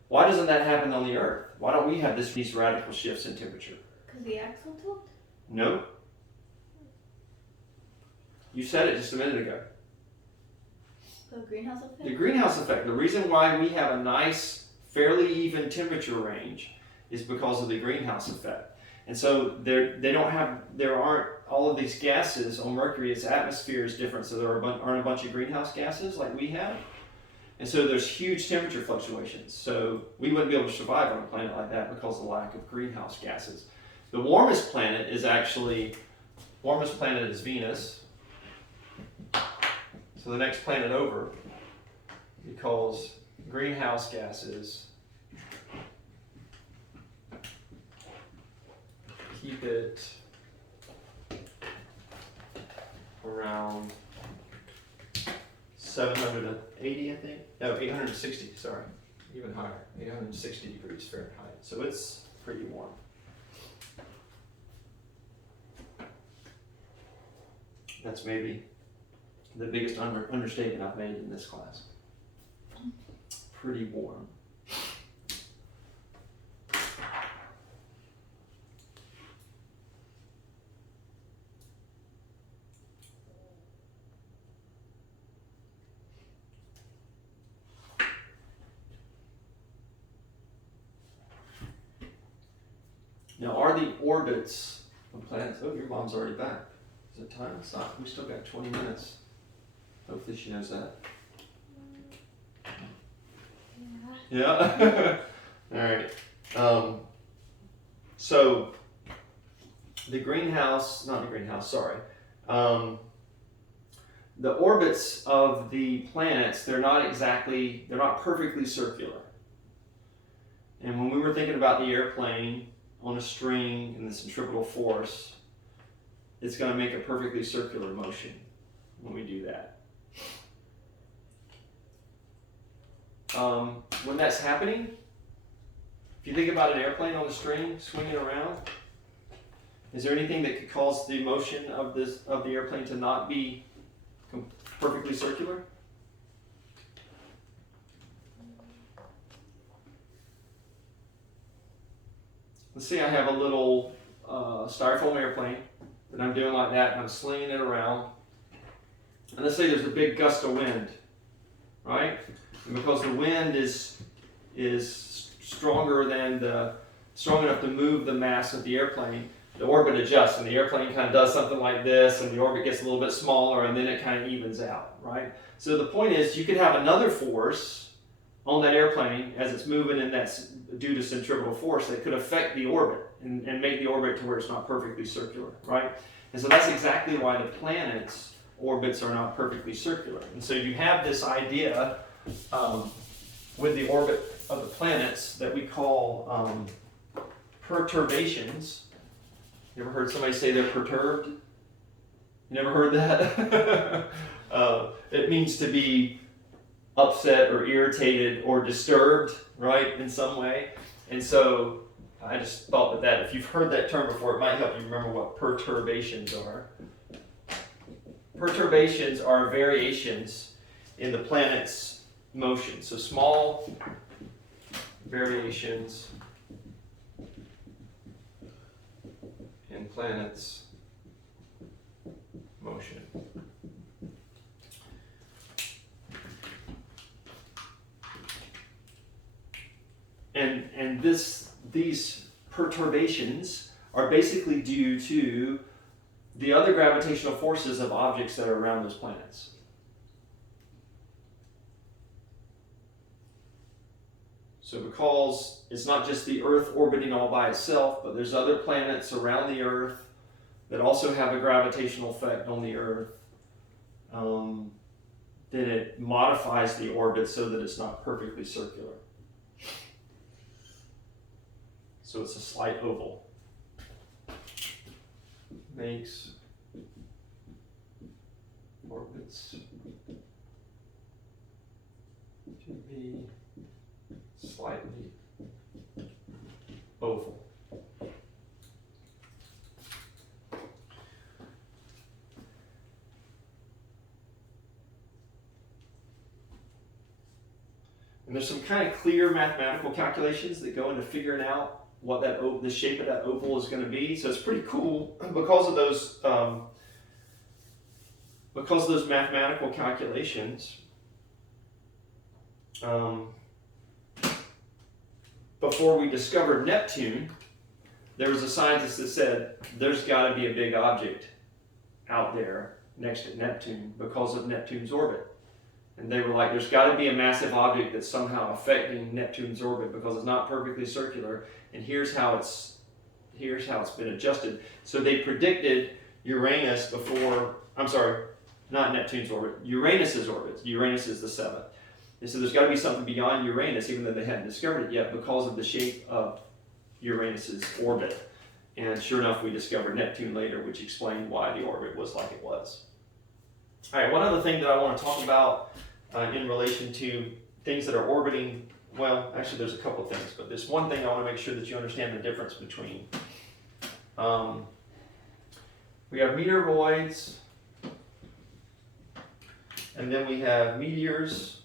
Why doesn't that happen on the Earth? Why don't we have these radical shifts in temperature? Because the axial tilt? No. You said it just a minute ago. The greenhouse effect? The greenhouse effect. The reason why we have a nice, fairly even temperature range is because of the greenhouse effect. And so there aren't all of these gases on Mercury. Its atmosphere is different, so there aren't a bunch of greenhouse gases like we have. And so there's huge temperature fluctuations. So we wouldn't be able to survive on a planet like that because of the lack of greenhouse gases. The warmest planet is Venus. So the next planet over, because greenhouse gases keep it around 780, I think. No, 860, sorry. Even higher, 860 degrees Fahrenheit. So it's pretty warm. That's maybe the biggest understatement I've made in this class. Pretty warm. the orbits of planets? Oh, your mom's already back. Is it time? It's not. We still got 20 minutes. Hopefully she knows that. Yeah? All right. So, the orbits of the planets, they're not perfectly circular. And when we were thinking about the airplane on a string and the centripetal force, it's going to make a perfectly circular motion when we do that. When that's happening, if you think about an airplane on a string swinging around, is there anything that could cause the motion of the airplane to not be perfectly circular? Let's say I have a little styrofoam airplane that I'm doing like that, and I'm slinging it around. And let's say there's a big gust of wind, right? And because the wind is strong enough to move the mass of the airplane, the orbit adjusts, and the airplane kind of does something like this, and the orbit gets a little bit smaller, and then it kind of evens out, right? So the point is, you could have another force on that airplane as it's moving, and that's due to centripetal force that could affect the orbit and make the orbit to where it's not perfectly circular, right? And so that's exactly why the planets' orbits are not perfectly circular. And so you have this idea with the orbit of the planets that we call perturbations. You ever heard somebody say they're perturbed? You never heard that? It means to be upset or irritated or disturbed, right, in some way. And so I just thought that if you've heard that term before, it might help you remember what perturbations are. Perturbations are variations in the planet's motion. So small variations in planet's motion. And these perturbations are basically due to the other gravitational forces of objects that are around those planets. So because it's not just the Earth orbiting all by itself, but there's other planets around the Earth that also have a gravitational effect on the Earth, then it modifies the orbit so that it's not perfectly circular. So it's a slight oval. Makes orbits to be slightly oval. And there's some kind of clear mathematical calculations that go into figuring out what the shape of that oval is going to be. So it's pretty cool because of those mathematical calculations. Before we discovered Neptune, there was a scientist that said there's got to be a big object out there next to Neptune because of Neptune's orbit. And they were like, there's got to be a massive object that's somehow affecting Neptune's orbit because it's not perfectly circular, and here's how it's been adjusted. So they predicted Uranus not Neptune's orbit, Uranus's orbit. Uranus is the seventh. And so there's got to be something beyond Uranus, even though they hadn't discovered it yet, because of the shape of Uranus's orbit. And sure enough, we discovered Neptune later, which explained why the orbit was like it was. All right, one other thing that I want to talk about in relation to things that are orbiting, well, actually there's a couple of things, but there's one thing I want to make sure that you understand the difference between. We have meteoroids, and then we have meteors,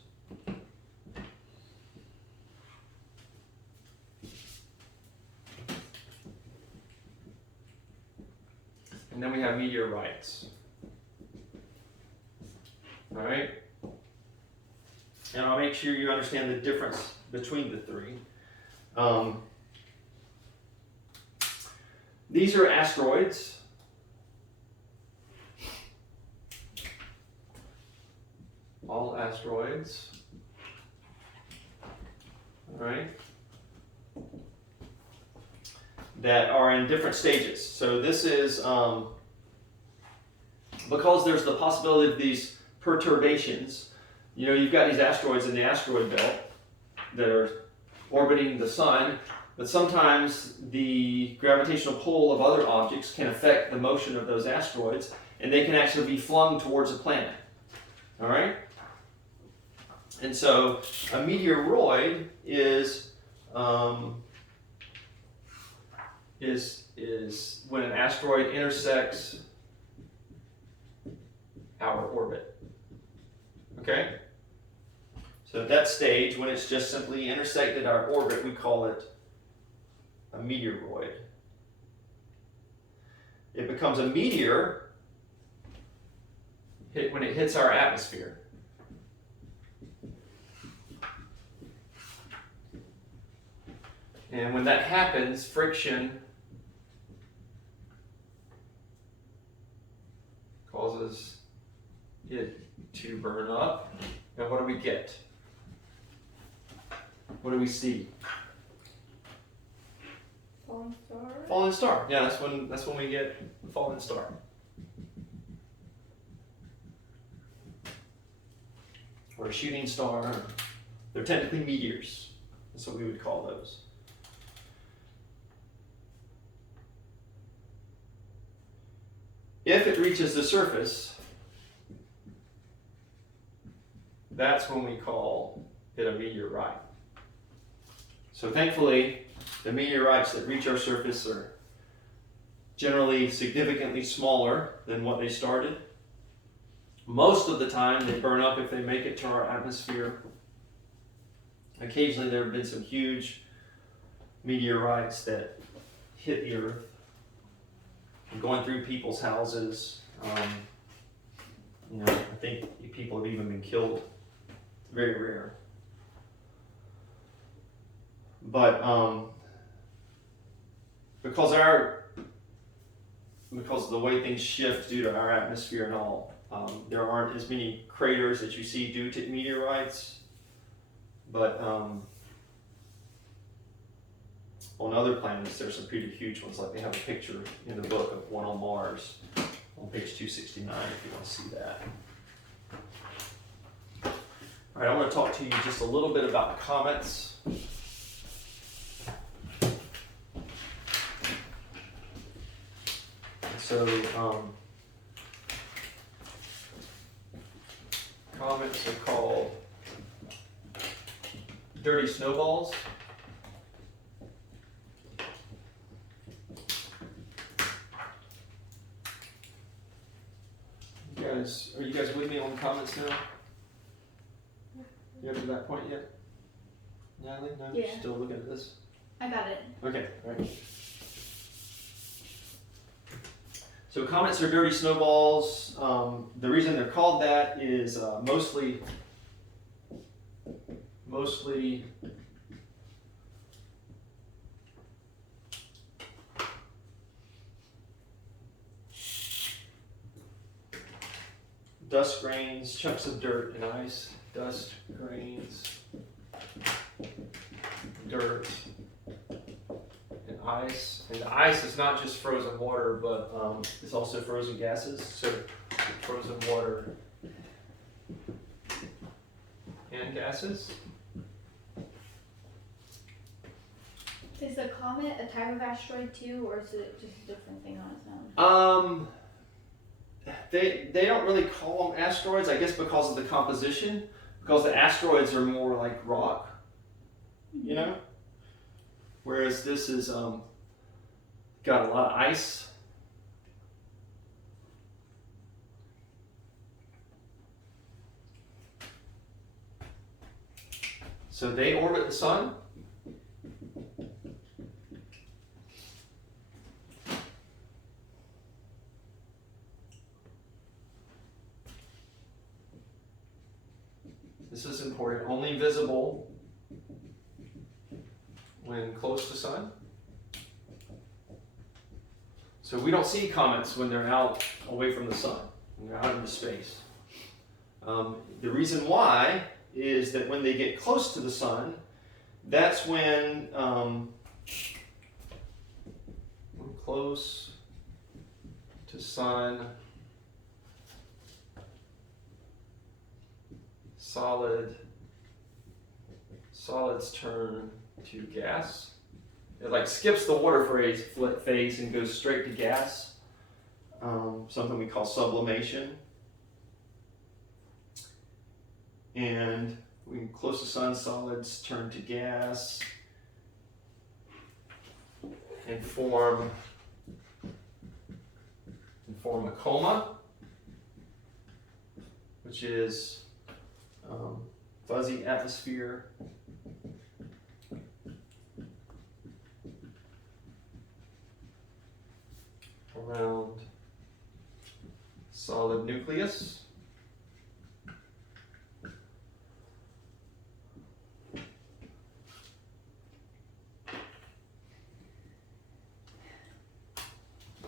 and then we have meteorites. All right? And I'll make sure you understand the difference between the three. These are asteroids. All asteroids. All right. That are in different stages. So this is because there's the possibility of these perturbations. You know, you've got these asteroids in the asteroid belt that are orbiting the sun, but sometimes the gravitational pull of other objects can affect the motion of those asteroids, and they can actually be flung towards a planet. All right? And so a meteoroid is when an asteroid intersects our orbit. Okay? So at that stage, when it's just simply intersected our orbit, we call it a meteoroid. It becomes a meteor when it hits our atmosphere. And when that happens, friction causes it to burn up. And what do we get? What do we see? Falling star. Fallen star. Yeah, that's when we get a fallen star. Or a shooting star. They're technically meteors. That's what we would call those. If it reaches the surface, that's when we call it a meteorite. So thankfully, the meteorites that reach our surface are generally significantly smaller than what they started. Most of the time, they burn up if they make it to our atmosphere. Occasionally, there have been some huge meteorites that hit the Earth, going through people's houses. I think people have even been killed. Very rare. But because of the way things shift due to our atmosphere and all, there aren't as many craters that you see due to meteorites. But on other planets, there's some pretty huge ones. Like they have a picture in the book of one on Mars on page 269 if you want to see that. All right, I want to talk to you just a little bit about comets. So, comets are called dirty snowballs. Are you guys with me on comments now? You up to that point yet? Natalie? No? Yeah. Still looking at this? I got it. Okay, all right. So comets are dirty snowballs. The reason they're called that is mostly dust grains, chunks of dirt and ice, dust grains, dirt, and ice. And the ice is not just frozen water, but it's also frozen gases. So frozen water and gases. Is the comet a type of asteroid too, or is it just a different thing on its own? They don't really call them asteroids, I guess, because of the composition. Because the asteroids are more like rock, you know, whereas this is got a lot of ice. So they orbit the sun. This is important. Only visible when close to sun. So we don't see comets when they're out away from the sun, when they're out into space. The reason why is that when they get close to the sun, that's when close to sun, solids turn to gas. It like skips the water phase and goes straight to gas. Something we call sublimation. And when close to sun, solids turn to gas and form a coma, which is fuzzy atmosphere around solid nucleus.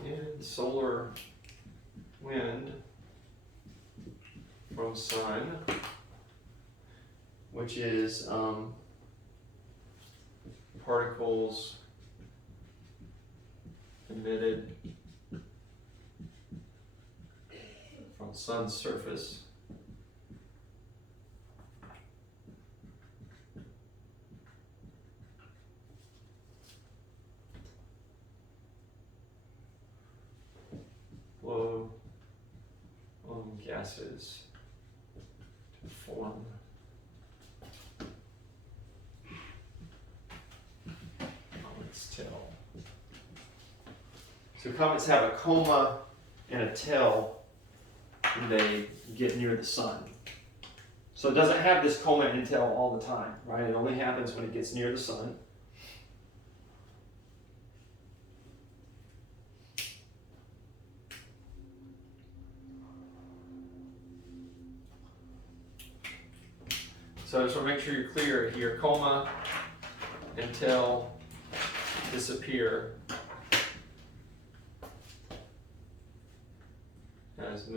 And solar wind from sun, which is particles emitted from sun's surface flow gases to form comet's tail. So comets have a coma and a tail when they get near the sun. So it doesn't have this coma and tail all the time, right? It only happens when it gets near the sun. So I just want to make sure you're clear here. Coma and tail disappear as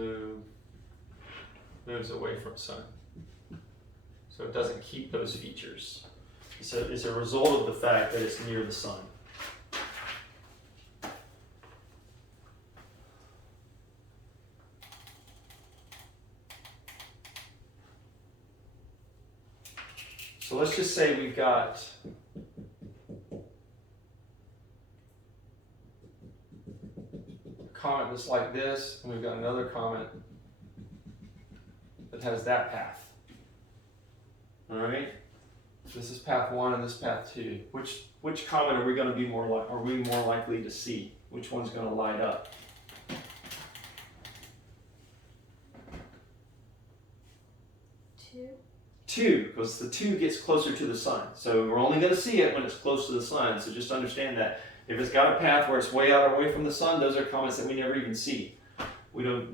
moves away from sun. So it doesn't keep those features. So it's a result of the fact that it's near the sun. So let's just say we've got a comet that's like this, and we've got another comet that has that path. All right. This is path 1 and this path 2. Which comet are we going to be more likely to see? Which one's going to light up? Two, because the 2 gets closer to the sun. So we're only going to see it when it's close to the sun. So just understand that if it's got a path where it's way out away from the sun, those are comets that we never even see. We have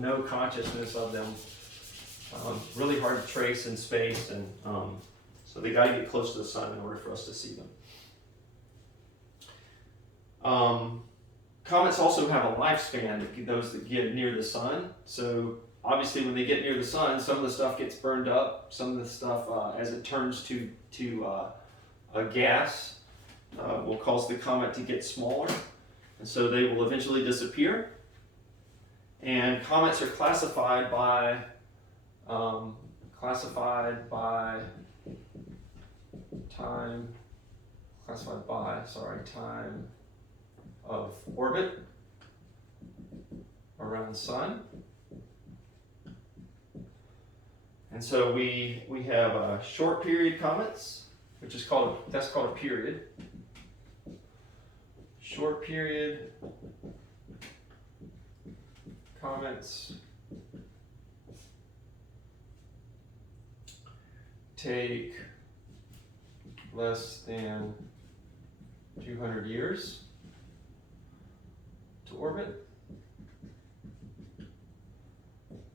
no consciousness of them. Really hard to trace in space, and so they got to get close to the sun in order for us to see them. Comets also have a lifespan, those that get near the sun. So obviously when they get near the sun, some of the stuff gets burned up, some of the stuff as it turns to a gas will cause the comet to get smaller, and so they will eventually disappear. And comets are classified by time of orbit around the sun. And so we have short period comets, which is called a period. Short period comets take less than 200 years to orbit.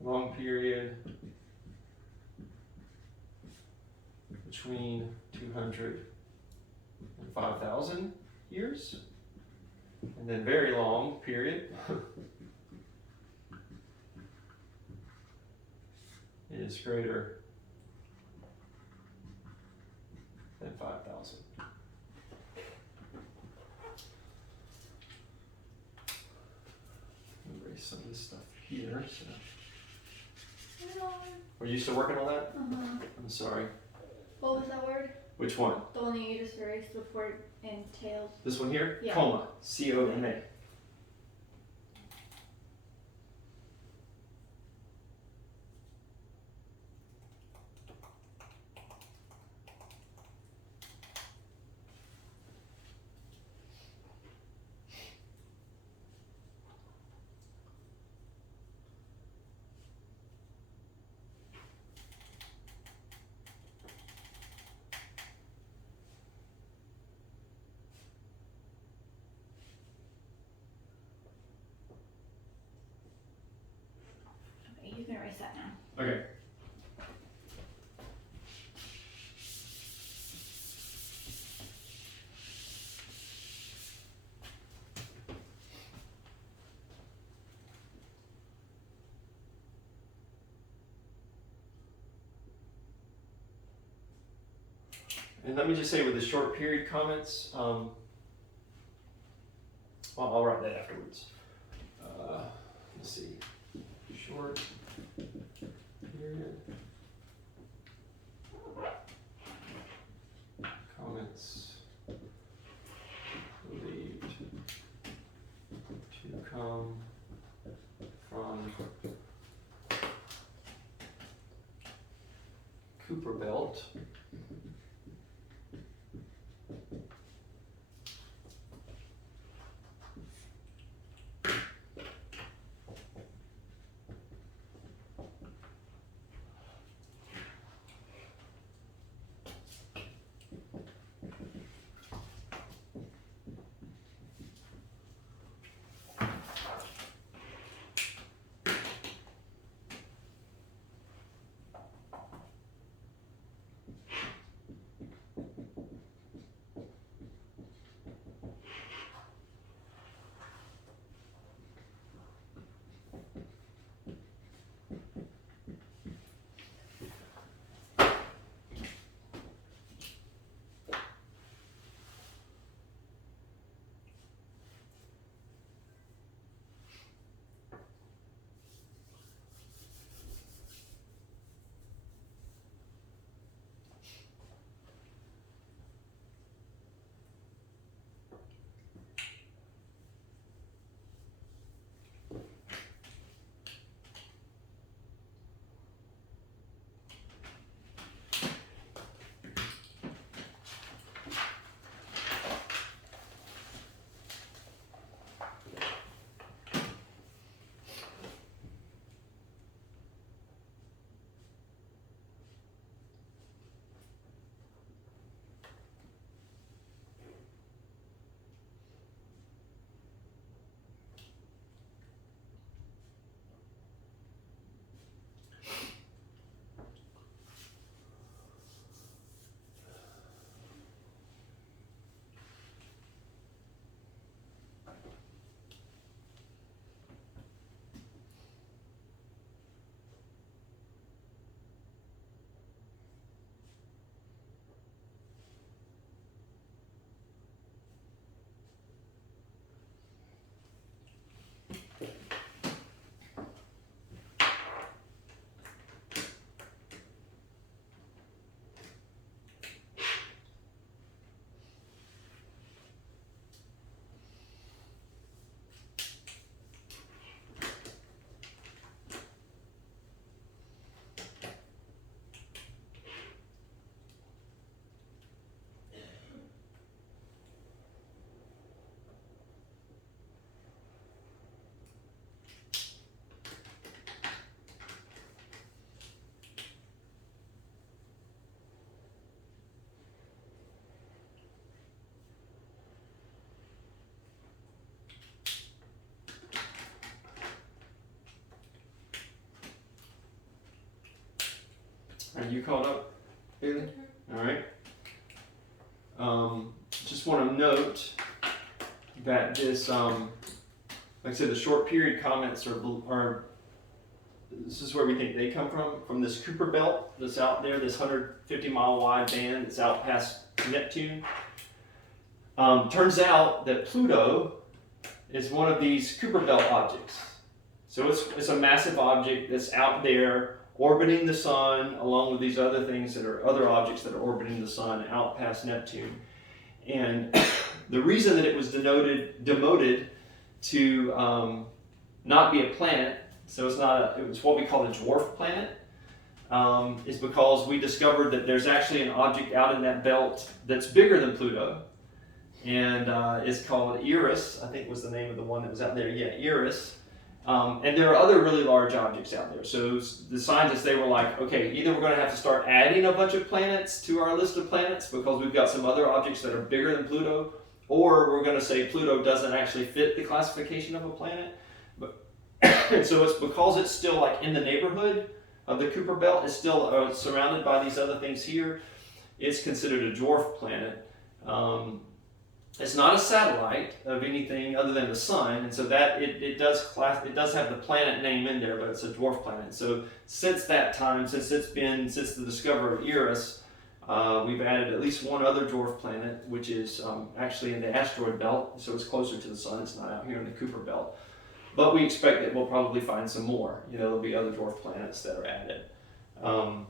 Long period between 200 and 5,000 years. And then very long period is greater than 5,000. Erase some of this stuff here. So. Were you still working on that? I'm sorry. What was that word? Which one? The one that you just erased before it entailed. This one here? Yeah. Coma. C-O-M-A. Okay, you can erase that now. Okay. And let me just say with the short period comments, well, I'll write that afterwards. Let's see. Short period comments believed to come from Cooper Belt. Are you caught up, Haley? All right. Just want to note that this, like I said, the short period comments are this is where we think they come from this Kuiper belt that's out there, this 150-mile wide band that's out past Neptune. Turns out that Pluto is one of these Kuiper belt objects. So it's a massive object that's out there orbiting the sun, along with these other things that are other objects that are orbiting the sun out past Neptune. And the reason that it was demoted to not be a planet, so it was what we call a dwarf planet, is because we discovered that there's actually an object out in that belt that's bigger than Pluto, and it's called Eris. I think was the name of the one that was out there. Yeah, Eris. And there are other really large objects out there. So the scientists, they were like, okay, either we're going to have to start adding a bunch of planets to our list of planets because we've got some other objects that are bigger than Pluto, or we're going to say Pluto doesn't actually fit the classification of a planet. And so it's because it's still like in the neighborhood of the Kuiper belt, it's still surrounded by these other things here, it's considered a dwarf planet. It's not a satellite of anything other than the sun, and so that it does have the planet name in there, but it's a dwarf planet. So since that time, since the discovery of Eris, we've added at least one other dwarf planet, which is actually in the asteroid belt, so it's closer to the sun. It's not out here in the Kuiper belt. But we expect that we'll probably find some more. There'll be other dwarf planets that are added. But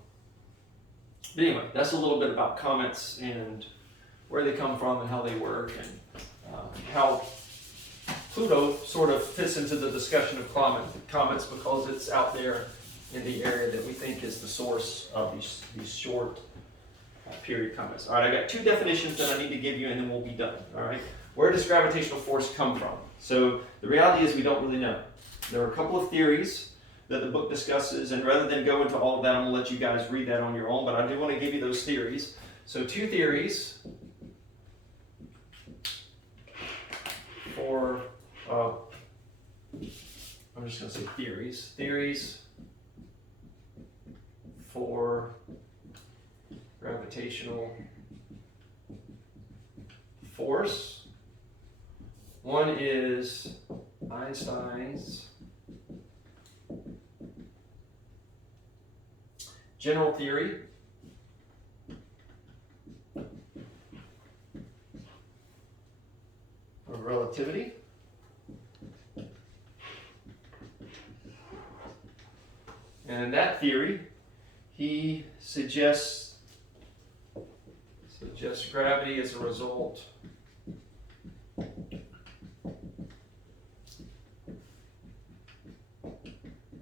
anyway, that's a little bit about comets and where they come from and how they work, and how Pluto sort of fits into the discussion of comets because it's out there in the area that we think is the source of these short period comets. All right, I got two definitions that I need to give you, and then we'll be done. All right, where does gravitational force come from? So the reality is we don't really know. There are a couple of theories that the book discusses, and rather than go into all of that, I'm going to let you guys read that on your own, but I do want to give you those theories. So two theories for, I'm just going to say theories for gravitational force. One is Einstein's general theory of relativity. And in that theory, he suggests gravity as a result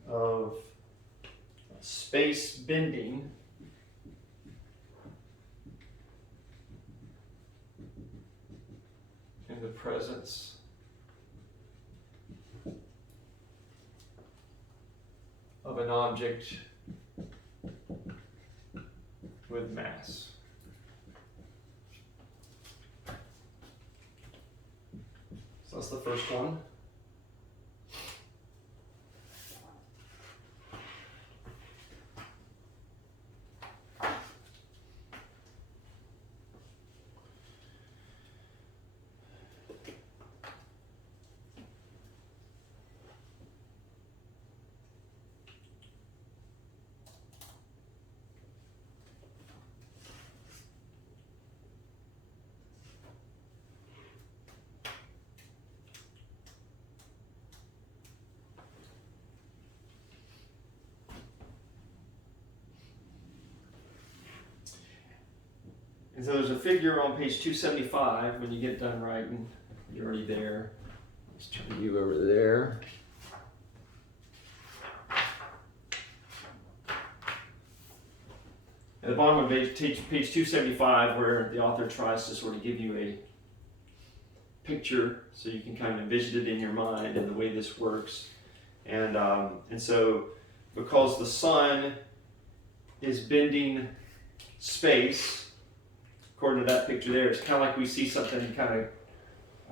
of space bending in the presence of an object with mass. So that's the first one. And so there's a figure on page 275 when you get done writing. You're already there. Let's turn you over there. At the bottom of page 275, where the author tries to sort of give you a picture so you can kind of envision it in your mind and the way this works. And so because the sun is bending space, according to that picture there, it's kind of like we see something kind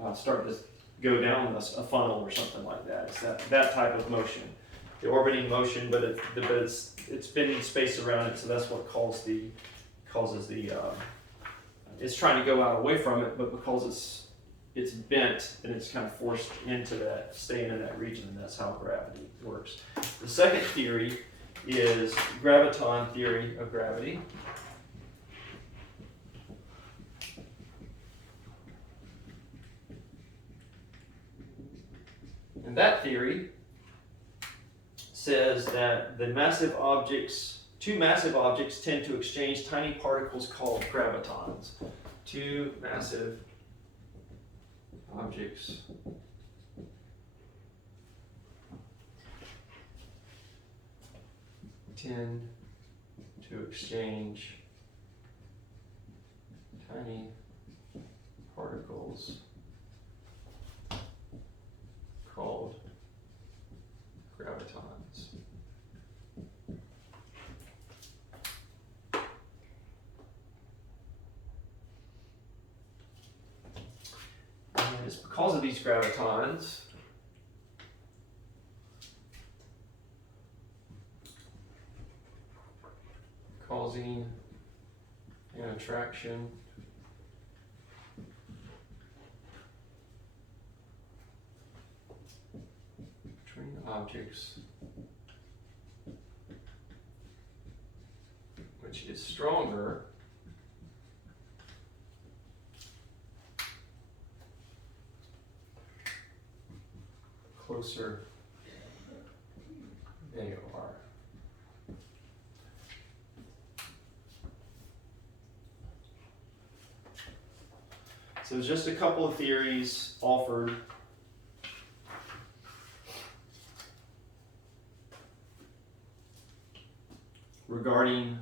of start to go down a funnel or something like that. It's that type of motion, the orbiting motion, but it's bending space around it, so that's what causes the it's trying to go out away from it, but because it's bent and it's kind of forced into that, staying in that region, and that's how gravity works. The second theory is graviton theory of gravity. And that theory says that the massive objects, two massive objects tend to exchange tiny particles called gravitons. Two massive objects tend to exchange tiny particles called gravitons. And it's because of these gravitons causing an attraction between objects which is stronger closer they are. So there's just a couple of theories offered. Regarding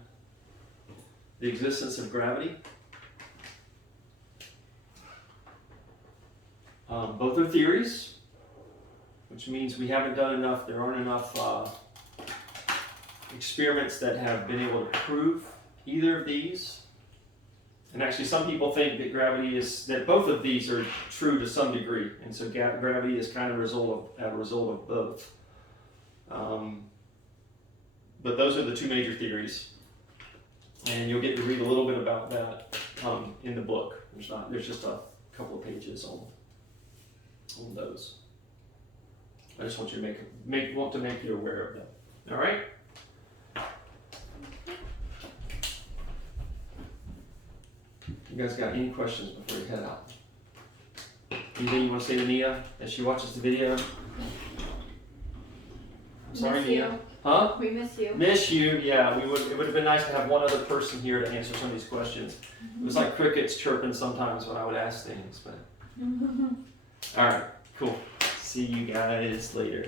the existence of gravity. Both are theories, which means we haven't done enough, there aren't enough experiments that have been able to prove either of these. And actually some people think that gravity is, that both of these are true to some degree, and so gravity is kind of a result of both. But those are the two major theories, and you'll get to read a little bit about that in the book. There's just a couple of pages on those. I just want you to make you aware of them. All right. You guys got any questions before you head out? Anything you want to say to Nia as she watches the video? I'm sorry, Miss Nia. you. Huh? We miss you. Miss you, yeah. It would have been nice to have one other person here to answer some of these questions. It was like crickets chirping sometimes when I would ask things, but. All right, cool. See you guys later.